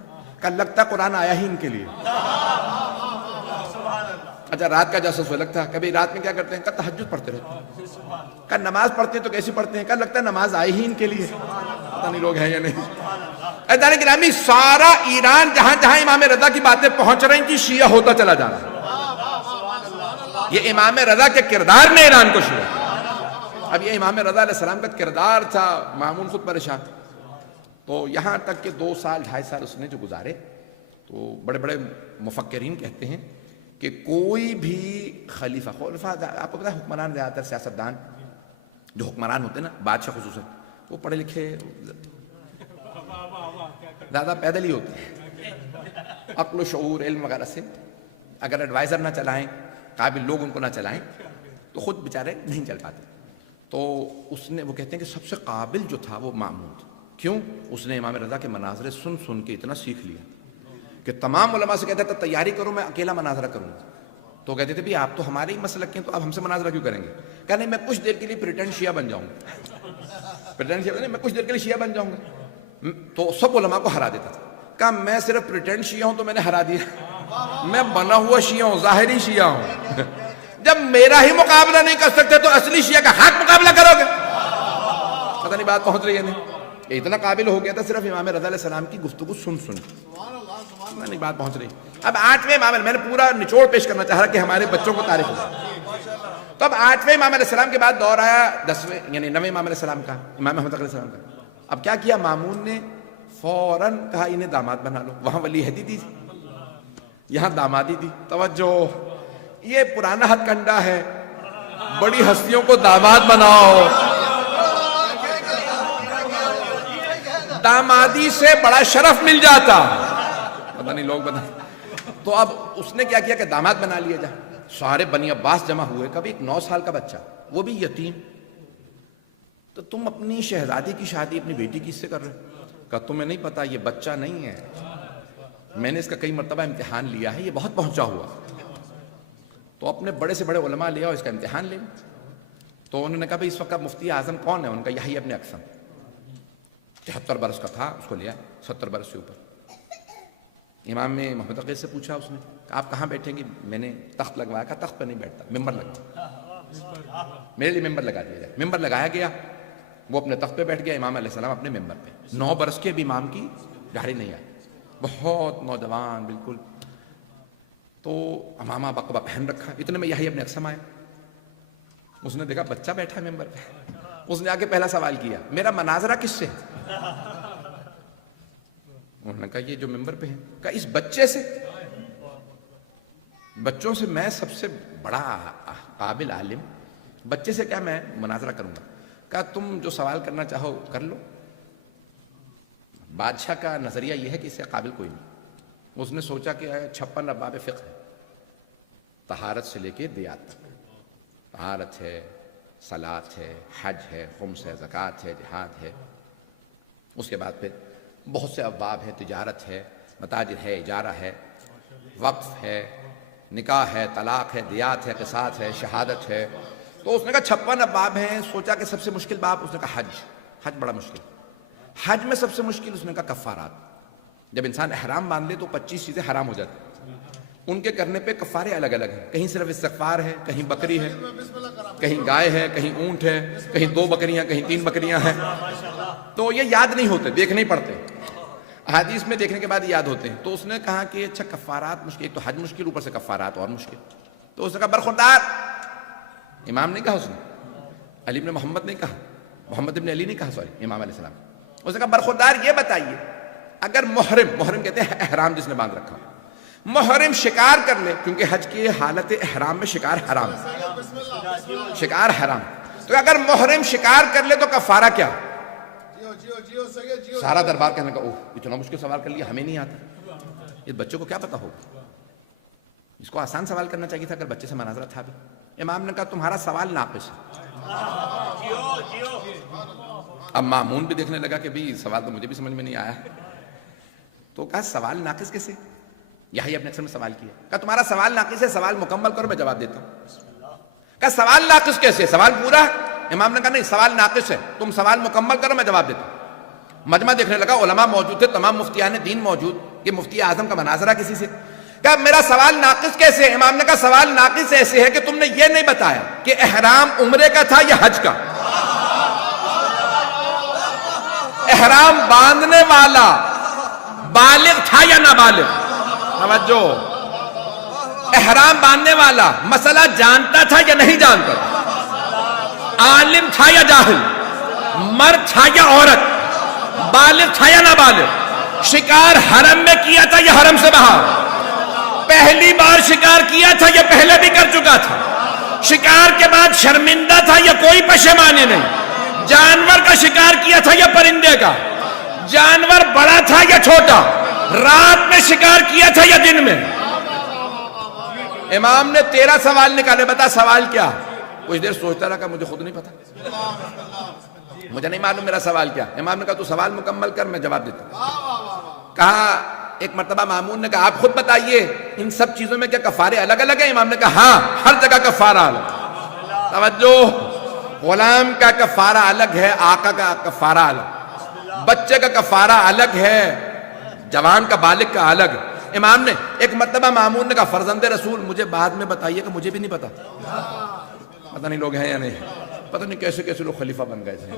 کہ لگتا قرآن آیا ہی ان کے لیے. اچھا رات کا جاسوس وہ لگتا, کبھی رات میں کیا کرتے ہیں؟ کہ تہجد پڑھتے رہتے ہیں. کہ نماز پڑھتے ہیں تو کیسی پڑھتے ہیں؟ کہ لگتا ہے نماز آئی ہی ان کے لیے. پتہ نہیں لوگ ہیں یا نہیں. عزیزان گرامی سارا ایران جہاں جہاں امام رضا کی باتیں پہنچ رہی تھی شیعہ ہوتا چلا جا رہا ہے. یہ امام رضا کے کردار نے ایران کو شیعہ. اب یہ امام رضا علیہ السلام کا کردار تھا, مامون خود پریشان. تو یہاں تک کہ 2 سال 2.5 سال اس نے جو گزارے, تو بڑے بڑے مفکرین کہتے ہیں کہ کوئی بھی خلیفہ آپ کو پتا ہے حکمران زیادہ تر سیاستدان جو حکمران ہوتے ہیں نا, بادشاہ خصوصاً, وہ پڑھے لکھے زیادہ پیدل ہی ہوتی ہے، عقل و شعور علم وغیرہ سے اگر ایڈوائزر نہ چلائیں، قابل لوگ ان کو نہ چلائیں تو خود بیچارے نہیں چل پاتے. تو اس نے، وہ کہتے ہیں کہ سب سے قابل جو تھا وہ مامون تھا. کیوں؟ اس نے امام رضا کے مناظرے سن سن کے اتنا سیکھ لیا کہ تمام علماء سے کہتا تھا تیاری کرو میں اکیلا مناظرہ کروں گا. تو کہتے تھے بھی آپ تو ہمارے ہی مسلک کے ہیں تو آپ ہم سے مناظرہ کیوں کریں گے؟ کہا نہیں میں کچھ دیر کے لیے پریٹینڈ شیعہ بن جاؤں گا. پریٹینڈ شیعہ نہیں، میں کچھ دیر کے لیے شیعہ بن جاؤں گا. تو سب علماء کو ہرا دیتا تھا. کہا میں صرف پریٹینڈ شیعہ ہوں تو میں نے ہرا دیا، میں بنا ہوا شیعہ ہوں، ظاہری شیعہ ہوں. جب میرا ہی مقابلہ نہیں کر سکتے تو اصلی شیعہ کا حق مقابلہ کرو گے؟ پتہ نہیں بات پہنچ رہی ہے نہیں؟ کہ اتنا قابل ہو گیا تھا صرف امام رضا علیہ السلام کی گفتگو سن سن. نہیں بات پہنچ رہی. اب 8ویں امام، میں نے پورا نچوڑ پیش کرنا چاہ رہا کہ ہمارے بچوں کو تاریخ ہو. تو اب 8ویں امام علیہ السلام کے بعد دور آیا 10ویں یعنی 9ویں امام علیہ السلام کا، امام محمد علیہ السلام کا. اب کیا کیا مامون نے؟ فوراً کہا انہیں داماد بنا لو. وہاں ولی عہدی تھی، یہاں دامادی تھی. توجہ، یہ پرانا ہتھ کنڈا ہے، بڑی ہستیوں کو داماد بناؤ. دامادی سے بڑا شرف مل جاتا، پتہ نہیں لوگ بتا. تو اب اس نے کیا کیا کہ داماد بنا لیا جائے. سارے بنی عباس جمع ہوئے. کبھی ایک 9 سال کا بچہ، وہ بھی یتیم. تو تم اپنی شہزادی کی شادی اپنی بیٹی کی اس سے کر رہے؟ کہ تمہیں نہیں پتا یہ بچہ نہیں ہے، میں نے اس کا کئی مرتبہ امتحان لیا ہے، یہ بہت پہنچا ہوا. تو اپنے بڑے سے بڑے علماء لے آؤ، اس کا امتحان لیں. تو انہوں نے کہا بھائی اس وقت مفتی اعظم کون ہے؟ ان کا یحییٰ ابن اقسم. 73 برس کا تھا، اس کو لیا 70 برس سے اوپر. امام محمد تقی سے پوچھا اس نے کہ آپ کہاں بیٹھیں گے؟ میں نے تخت لگوایا. کہا تخت پہ نہیں بیٹھتا، ممبر لگا، میرے لیے ممبر لگا دیا جائے. ممبر لگایا گیا، وہ اپنے تخت پہ بیٹھ گیا، امام علیہ السلام اپنے ممبر پہ. 9 برس کے بھی امام کی داڑھی نہیں آئی، بہت نوجوان بالکل. تو امامہ بقبہ پہن رکھا. اتنے میں یحییٰ ابن اقسم آیا. اس نے دیکھا بچہ بیٹھا ہے ممبر پہ. اس نے آگے پہلا سوال کیا میرا مناظرہ کس سے؟ انہوں نے کہا یہ جو ممبر پہ ہے. کہا اس بچے سے؟ بچوں سے میں سب سے بڑا قابل عالم، بچے سے کیا میں مناظرہ کروں گا؟ کہا تم جو سوال کرنا چاہو کر لو. بادشاہ کا نظریہ یہ ہے کہ اس سے قابل کوئی نہیں. اس نے سوچا کہ 56 ابواب فقہ ہے، طہارت سے لے کے دیات تک. طہارت ہے، صلاۃ ہے، حج ہے، خمس ہے، زکوٰۃ ہے، جہاد ہے. اس کے بعد پھر بہت سے ابواب ہیں، تجارت ہے، متاجر ہے، اجارہ ہے، وقف ہے، نکاح ہے، طلاق ہے، دیات ہے، قصاص ہے، شہادت ہے. تو اس نے کہا 56 ابواب ہیں. سوچا کہ سب سے مشکل باب، اس نے کہا حج. حج بڑا مشکل. حج میں سب سے مشکل اس نے کہا کفارات. جب انسان احرام باندھ لے تو 25 چیزیں حرام ہو جاتی. ان کے کرنے پہ کفارے الگ الگ ہیں. کہیں صرف استغفار ہے، کہیں بکری ہے، کہیں گائے ہے، کہیں اونٹ ہے، کہیں 2 بکریاں، کہیں 3 بکریاں ہیں. تو یہ یاد نہیں ہوتے، دیکھنے ہی پڑتے. احادیث میں دیکھنے کے بعد یاد ہوتے ہیں. تو اس نے کہا کہ اچھا کفارات مشکل، ایک تو حج مشکل، اوپر سے کفارات اور مشکل. تو اس نے کہا برخوردار. امام نہیں کہا اس نے، علی بن محمد نہیں کہا، محمد بن علی نہیں کہا، سوری امام علیہ السلام. اس نے کہا برخوردار یہ بتائیے اگر محرم کہتے ہیں احرام جس نے باندھ رکھا، محرم شکار کر لے، کیونکہ حج کی حالت احرام میں شکار حرام ہے، شکار حرام. تو اگر محرم شکار کر لے تو کفارہ کیا؟ سارا دربار کہنے کا اوہ اتنا مشکل سوال کر لیا، ہمیں نہیں آتا. اس بچے کو کیا پتا ہوگا؟ اس کو آسان سوال کرنا چاہیے تھا اگر بچے سے مناظرہ تھا بھی. امام نے کہا تمہارا سوال ناقص ہے. اب مامون بھی دیکھنے لگا کہ بھی سوال تو مجھے بھی سمجھ میں نہیں آیا. تو کہا سوال ناقص کیسے؟ یحییٰ ابن اقسم نے سوال کیا. کہا تمہارا سوال ناقص ہے، سوال مکمل کرو میں جواب دیتا ہوں. کہا سوال ناقص کیسے؟ سوال پورا ہے. امام نے کہا نہیں سوال ناقص ہے، تم سوال مکمل کرو میں جواب دیتا ہوں. مجمع دیکھنے لگا، علماء موجود تھے، تمام مفتیان دین موجود، کہ مفتی اعظم کا مناظرہ کسی سے. کہا میرا سوال ناقص کیسے؟ امام نے کہا سوال ناقص ایسے ہے کہ تم نے یہ نہیں بتایا کہ احرام عمرے کا تھا یا حج کا. احرام باندھنے والا بالغ تھا یا نابالغ؟ توجہ، احرام باندھنے والا مسئلہ جانتا تھا یا نہیں جانتا؟ عالم تھا یا جاہل؟ مرد تھا یا عورت؟ بالغ تھا یا نابالغ؟ شکار حرم میں کیا تھا یا حرم سے باہر؟ پہلی بار شکار کیا تھا یا پہلے بھی کر چکا تھا؟ شکار کے بعد شرمندہ تھا یا کوئی پشیمانی نہیں؟ جانور کا شکار کیا تھا یا پرندے کا؟ جانور بڑا تھا یا چھوٹا؟ رات میں شکار کیا تھا یا دن میں؟ امام نے 13 سوال نکالے، بتا سوال کیا؟ کچھ دیر سوچتا رہا کہ مجھے خود نہیں پتا، مجھے نہیں معلوم میرا سوال کیا۔ امام نے کہا تو سوال مکمل کر، میں جواب دیتا ہوں۔ کہا ایک مرتبہ مامون نے کہا آپ خود بتائیے ان سب چیزوں میں کیا کفارے الگ الگ ہیں؟ امام نے کہا ہاں، ہر جگہ کفارہ الگ۔ توجہ، غلام کا کفارہ الگ ہے، آقا کا کفارہ الگ، بچے کا کفارہ الگ ہے، جوان کا بالغ کا الگ۔ امام نے ایک مرتبہ مامون نے کہا فرزند رسول مجھے بعد میں بتائیے کہ مجھے بھی نہیں پتا۔ پتہ نہیں لوگ ہیں یا نہیں، پتہ نہیں کیسے کیسے لوگ خلیفہ بن گئے تھے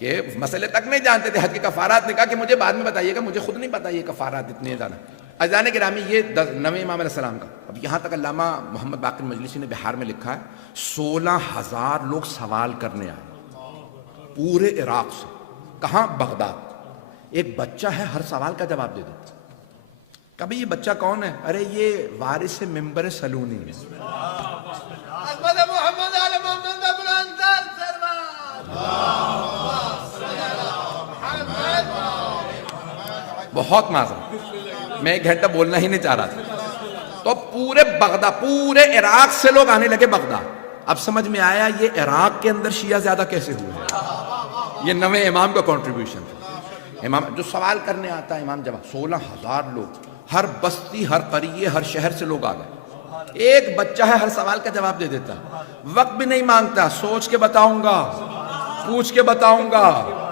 کہ مسئلے تک نہیں جانتے تھے، حج کے کفارات نے کہا کہ مجھے بعد میں بتائیے گا، مجھے خود نہیں پتا یہ کفارات اتنے زیادہ۔ عزیزان گرامی، یہ 9ویں امام علیہ السلام کا، اب یہاں تک علامہ محمد باقر مجلسی نے بہار میں لکھا ہے 16,000 لوگ سوال کرنے آئے پورے عراق سے۔ کہاں؟ بغداد۔ ایک بچہ ہے ہر سوال کا جواب دے دیتا۔ کبھی یہ بچہ کون ہے؟ ارے یہ وارث ممبر سلونی ہے۔ احمد محمد علی محمد برانتر سرور بہت معذرت، میں 1 گھنٹہ بولنا ہی نہیں چاہ رہا تھا۔ تو پورے بغداد، پورے عراق سے لوگ آنے لگے بغداد۔ اب سمجھ میں آیا یہ عراق کے اندر شیعہ زیادہ کیسے ہوئے۔ یہ 9ویں امام کا کنٹریبیوشن تھا۔ امام جو سوال کرنے آتا ہے امام جواب، 16,000 لوگ، ہر بستی، ہر قریے، ہر شہر سے لوگ آ گئے۔ ایک بچہ ہے ہر سوال کا جواب دے دیتا، وقت بھی نہیں مانگتا، سوچ کے بتاؤں گا، پوچھ کے بتاؤں گا،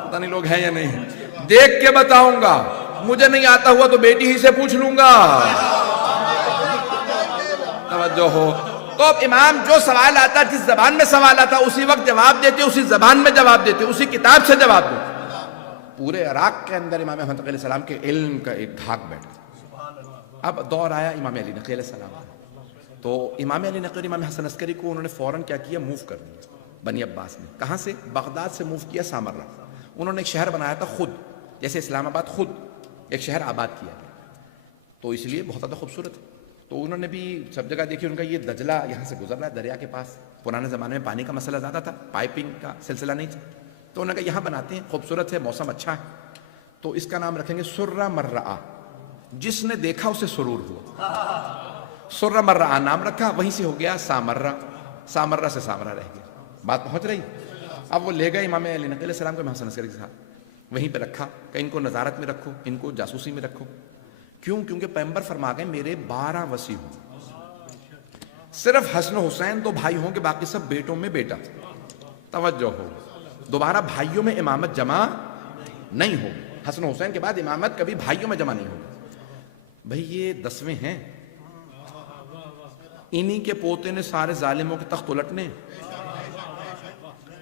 پتہ نہیں لوگ ہیں یا نہیں، دیکھ کے بتاؤں گا، مجھے نہیں آتا ہوا تو بیٹی ہی سے پوچھ لوں گا۔ توجہ ہو۔ تو اب امام جو سوال آتا، جس زبان میں سوال آتا اسی وقت جواب دیتے، اسی زبان میں جواب دیتے، اسی کتاب سے جواب دیتے۔ پورے عراق کے اندر امام احمد علیہ السلام کے علم کا ایک دھاک بیٹھا۔ اب دور آیا امام علی نقی علیہ السلام کا، تو امام علی نقی امام حسن عسکری کو انہوں نے فوراً کیا کیا، موو کر دیا بنی عباس نے۔ کہاں سے؟ بغداد سے موو کیا سامرہ۔ انہوں نے ایک شہر بنایا تھا خود، جیسے اسلام آباد خود ایک شہر آباد کیا گیا، تو اس لیے بہت زیادہ خوبصورت ہے۔ تو انہوں نے بھی سب جگہ دیکھی، ان کا یہ دجلہ یہاں سے گزر رہا ہے دریا کے پاس، پرانے زمانے میں پانی کا مسئلہ زیادہ تھا، پائپنگ کا سلسلہ نہیں تھا، تو انہوں نے کہا یہاں بناتے ہیں، خوبصورت ہے، موسم اچھا ہے، تو اس کا نام رکھیں گے سرہ مرعا، جس نے دیکھا اسے سرور ہوا۔ سرہ مرعا نام رکھا، وہیں سے ہو گیا سامرہ، سامرہ سے سامرہ رہ گیا۔ بات پہنچ رہی؟ اب وہ لے گئے امام علی نقی علیہ السلام کو امام حسن عسکری کے ساتھ، وہیں پہ رکھا کہ ان کو نظارت میں رکھو، ان کو جاسوسی میں رکھو۔ کیوں؟ کیونکہ پیغمبر فرما گئے میرے 12 وصی ہوں، صرف حسن و حسین 2 بھائی ہوں گے، باقی سب بیٹوں میں بیٹا۔ توجہ ہو، دوبارہ بھائیوں میں امامت جمع نہیں ہوگی، حسن و حسین کے بعد امامت کبھی بھائیوں میں جمع نہیں ہوگی۔ بھئی یہ 10ویں ہیں، انہی کے پوتے نے سارے ظالموں کے تخت الٹنے،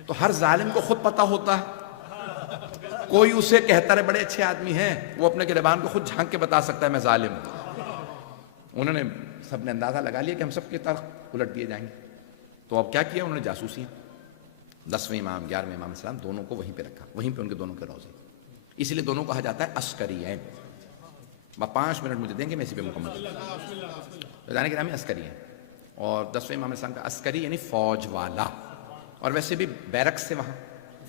تو ہر ظالم کو خود پتہ ہوتا ہے، کوئی اسے کہتا رہے بڑے اچھے آدمی ہیں، وہ اپنے گریبان کو خود جھانک کے بتا سکتا ہے میں ظالم ہوں۔ انہوں نے سب نے اندازہ لگا لیا کہ ہم سب کے تخت الٹ دیے جائیں گے، تو اب کیا کیا انہوں نے؟ جاسوسی، 10ویں امام 11ویں امام السلام دونوں کو وہیں پہ رکھا، وہیں پہ ان کے دونوں کے روزے، اسی لیے دونوں کہا جاتا ہے عسکریین۔ 5 منٹ مجھے دیں گے، میں اسی پہ مکمل جانے کے نام عسکری ہیں، اور 10ویں امام السلام کا عسکری یعنی فوج والا، اور ویسے بھی بیرکس سے، وہاں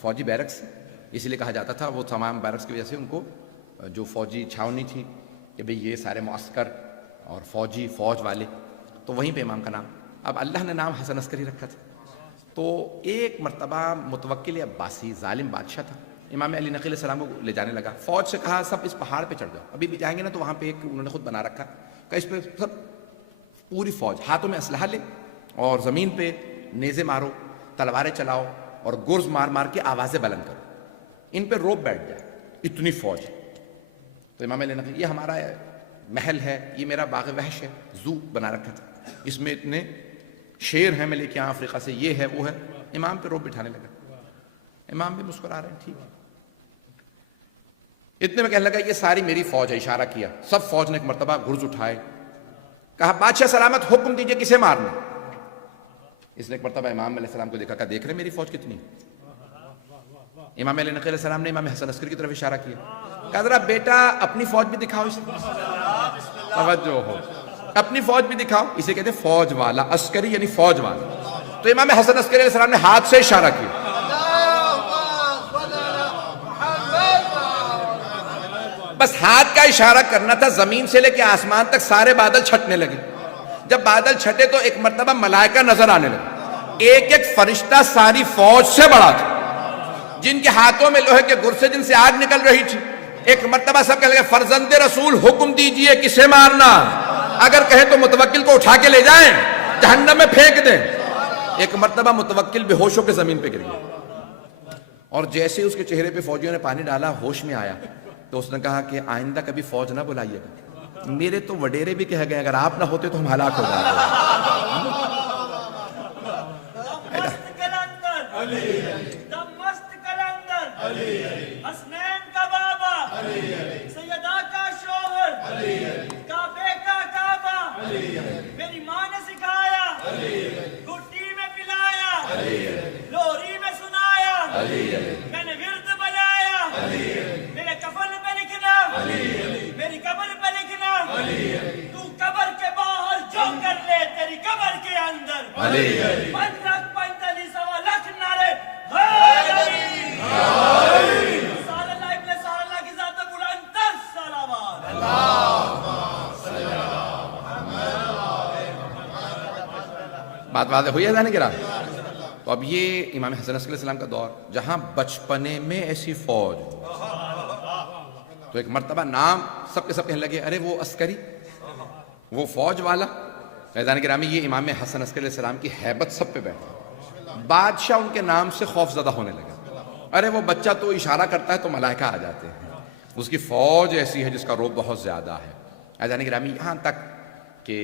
فوجی بیرکس سے، اسی لیے کہا جاتا تھا، وہ تمام بیرکس کی وجہ سے ان کو جو فوجی چھاونی تھی کہ بھئی یہ سارے معسکر اور فوجی، فوج والے، تو وہیں پہ امام کا نام۔ اب اللہ نے نام حسن عسکری رکھا تھا، تو ایک مرتبہ متوکل عباسی ظالم بادشاہ تھا، امام علی نقی علیہ السلام کو لے جانے لگا، فوج سے کہا سب اس پہاڑ پہ چڑھ جاؤ، ابھی بھی جائیں گے نا تو وہاں پہ ایک انہوں نے خود بنا رکھا کہ اس پہ سب پوری فوج ہاتھوں میں اسلحہ لے اور زمین پہ نیزے مارو، تلواریں چلاؤ اور گرز مار مار کے آوازیں بلند کرو، ان پہ روب بیٹھ جائے، اتنی فوج۔ تو امام علی نقی، یہ ہمارا محل ہے، یہ میرا باغ وحش ہے، زو بنا رکھا تھا، اس میں اتنے شیر ہیں میں لے کے آیا افریقہ سے، یہ ہے وہ ہے، امام پہ روب بٹھانے لگا، امام بھی مسکرا رہے ہیں، ٹھیک ہے۔ اتنے میں کہنے لگا یہ ساری میری فوج ہے، اشارہ کیا، سب فوج نے ایک مرتبہ گرز اٹھائے، کہا بادشاہ سلامت، حکم دیجئے کسے مارنا۔ اس نے ایک مرتبہ امام علیہ السلام کو دیکھا، کہا دیکھ رہے میری فوج کتنی؟ امام علیہ نقی علیہ السلام نے امام حسن عسکری کی طرف اشارہ کیا، کہا ذرا بیٹا اپنی فوج بھی دکھاؤ اسے، توجہ ہو، اپنی فوج بھی دکھاؤ، اسے کہتے ہیں فوج والا، عسکری یعنی فوج والا۔ تو امام حسن عسکری علیہ السلام نے ہاتھ سے اشارہ کیا، بس ہاتھ کا اشارہ کرنا تھا، زمین سے لے کے آسمان تک سارے بادل چھٹنے لگے. جب بادل چھٹے تو ایک مرتبہ ملائکہ نظر آنے لگے، ایک ایک فرشتہ ساری فوج سے بڑا تھا، جن کے ہاتھوں میں لوہے کے گرسے، جن سے آگ نکل رہی تھی. ایک مرتبہ سب کہنے لگے فرزند رسول حکم دیجئے کسے مارنا، اگر کہے تو متوکل کو اٹھا کے لے جائیں جہنم میں پھینک دیں. ایک مرتبہ متوکل بے ہوش ہو کے زمین پہ گر گیا، اور جیسے اس کے چہرے پہ فوجیوں نے پانی ڈالا ہوش میں آیا تو اس نے کہا کہ آئندہ کبھی فوج نہ بلائیے گا، میرے تو وڈیرے بھی کہہ گئے اگر آپ نہ ہوتے تو ہم ہلاک ہو جاتے. حسنین کا بابا، سیدہ کا شوہر، کعبے کا کعبہ، میری ماں نے سکھایا، گھٹی میں پلایا، لوری میں سنایا، میں نے ورد بجایا، میرے کفن پہ لکھنا، میری قبر پہ لکھنا، تو قبر کے باہر جو کر لے تیری قبر کے اندر. پنجک پینتالیس سوا لاکھ نعرے بات واضح ہوئی ہے ذہن گرا. تو اب یہ امام حسن علیہ السلام کا دور، جہاں بچپنے میں ایسی فوج، تو ایک مرتبہ نام سب کے سب کہنے لگے ارے وہ عسکری، وہ فوج والا. فیضان گرامی یہ امام حسن علیہ السلام کی ہیبت سب پہ بیٹھا. بادشاہ ان کے نام سے خوف زدہ ہونے لگا، ارے وہ بچہ تو اشارہ کرتا ہے تو ملائکہ آ جاتے ہیں، اس کی فوج ایسی ہے جس کا رعب بہت زیادہ ہے. فیضان گرامی یہاں تک کہ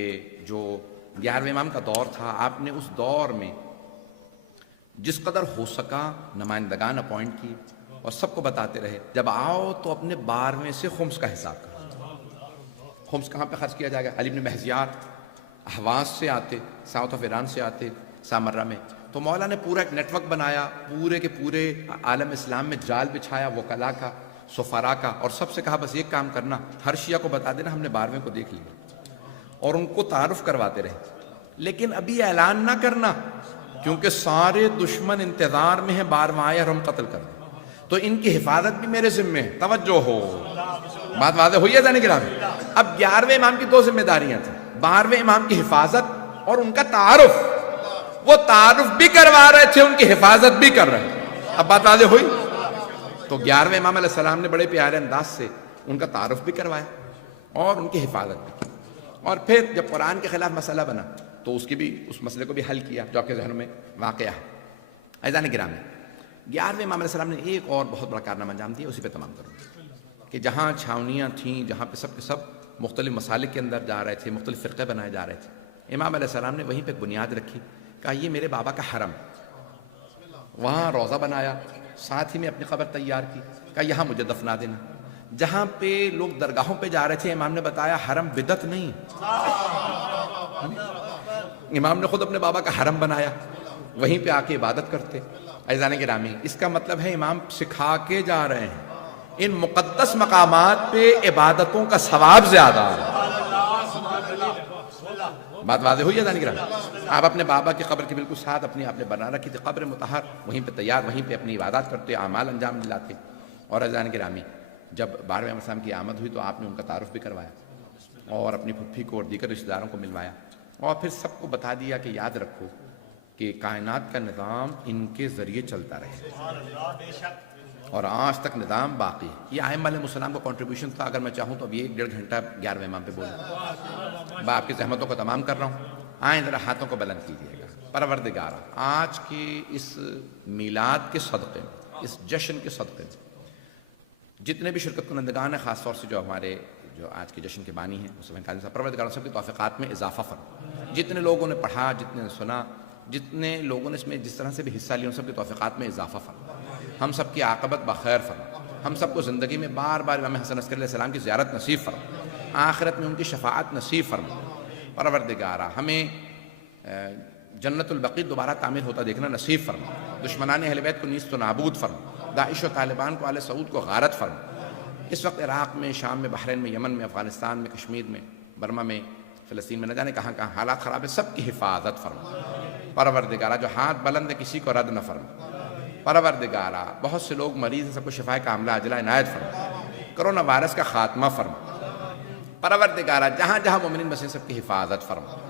جو 11ویں امام کا دور تھا، آپ نے اس دور میں جس قدر ہو سکا نمائندگان اپوائنٹ کی اور سب کو بتاتے رہے جب آؤ تو اپنے 12ویں سے خمس کا حساب کرو. خمس کہاں پہ خرچ کیا جائے گا؟ علی بن مہزیار احواز سے آتے، ساؤتھ آف ایران سے آتے سامرہ میں. تو مولا نے پورا ایک نیٹ ورک بنایا، پورے کے پورے عالم اسلام میں جال بچھایا، وکلا کا، سفراء کا، اور سب سے کہا بس ایک کام کرنا، ہر شیعہ کو بتا دینا ہم نے 12ویں کو دیکھ لیا، اور ان کو تعارف کرواتے رہے. لیکن ابھی اعلان نہ کرنا کیونکہ سارے دشمن انتظار میں ہیں 12واں آئے اور ہم قتل کر دیں، تو ان کی حفاظت بھی میرے ذمہ ہے. توجہ ہو، بات واضح ہوئی ہے ذہن گرامی. اب 11ویں امام کی 2 ذمہ داریاں تھیں، 12ویں امام کی حفاظت اور ان کا تعارف. وہ تعارف بھی کروا رہے تھے، ان کی حفاظت بھی کر رہے تھے. اب بات واضح ہوئی. تو 11ویں امام علیہ السلام نے بڑے پیارے انداز سے ان کا تعارف بھی کروایا اور ان کی حفاظت بھی کی. اور پھر جب قرآن کے خلاف مسئلہ بنا تو اس مسئلے کو بھی حل کیا جو آپ کے ذہنوں میں واقعہ ہے. عزیزان گرامی، 11ویں امام علیہ السلام نے ایک اور بہت بڑا کارنامہ انجام دیا، اسی پہ تمام کروں کہ جہاں چھاونیاں تھیں، جہاں پہ سب کے سب مختلف مسالک کے اندر جا رہے تھے، مختلف فرقے بنائے جا رہے تھے، امام علیہ السلام نے وہیں پہ بنیاد رکھی. کہا یہ میرے بابا کا حرم، وہاں روضہ بنایا، ساتھ ہی میں اپنی قبر تیار کی. کہا یہاں مجھے دفنا دینا. جہاں پہ لوگ درگاہوں پہ جا رہے تھے، امام نے بتایا حرم بدعت نہیں، امام نے خود اپنے بابا کا حرم بنایا، وہیں پہ آ کے عبادت کرتے. عزیزان گرامی، اس کا مطلب ہے امام سکھا کے جا رہے ہیں ان مقدس مقامات پہ عبادتوں کا ثواب زیادہ ہے. بات واضح ہوئی ہے عزیزان گرامی. آپ اپنے بابا کی قبر کے بالکل ساتھ اپنی آپ نے بنا رکھی تھی قبر مطہر، وہیں پہ تیار، وہیں پہ اپنی عبادات کرتے، اعمال انجام دلاتے. اور عزیزان گرامی، جب 12ویں امام صاحب کی آمد ہوئی تو آپ نے ان کا تعارف بھی کروایا اور اپنی پھپھی کو اور دیگر رشتہ داروں کو ملوایا، اور پھر سب کو بتا دیا کہ یاد رکھو کہ کائنات کا نظام ان کے ذریعے چلتا رہے اور آج تک نظام باقی ہے. یہ ائمہ علیہ السلام کا کنٹریبیوشن تھا. اگر میں چاہوں تو اب یہ 1.5 گھنٹہ 11ویں امام پہ بولوں. میں آپ کی زحمتوں کو تمام کر رہا ہوں. آئیں ذرا ہاتھوں کو بلند کیجیے گا. پروردگارہ، آج کے اس میلاد کے صدقے میں، اس جشن کے صدقے میں جتنے بھی شرکت کنندگان ہیں، خاص طور سے جو ہمارے جو آج کے جشن کے بانی ہیں مصطفی قادری صاحب، پروردگار سب کی توفیقات میں اضافہ فرما. جتنے لوگوں نے پڑھا، جتنے نے سنا، جتنے لوگوں نے اس میں جس طرح سے بھی حصہ لیا، ان سب کی توفیقات میں اضافہ فرما. ہم سب کی عاقبت بخیر فرما. ہم سب کو زندگی میں بار بار امام حسن عسکری علیہ السلام کی زیارت نصیب فرما. آخرت میں ان کی شفاعت نصیب فرما. پروردگارہ ہمیں جنت البقیع دوبارہ تعمیر ہوتا دیکھنا نصیب فرما. دشمنان اہل بیت کو نیست و نابود فرما. داعش و طالبان کو آل سعود کو غارت فرما. اس وقت عراق میں، شام میں، بحرین میں، یمن میں، افغانستان میں، کشمیر میں، برما میں، فلسطین میں، نہ جانے کہاں کہاں حالات خراب ہے، سب کی حفاظت فرما. پروردگارہ جو ہاتھ بلند ہے کسی کو رد نہ فرما. پروردگارہ بہت سے لوگ مریض ہیں، سب کو شفا کاملہ عاجلہ عنایت فرما. کرونا وائرس کا خاتمہ فرما، پروردگارہ جہاں جہاں مومنین بسیں سب کی حفاظت فرما،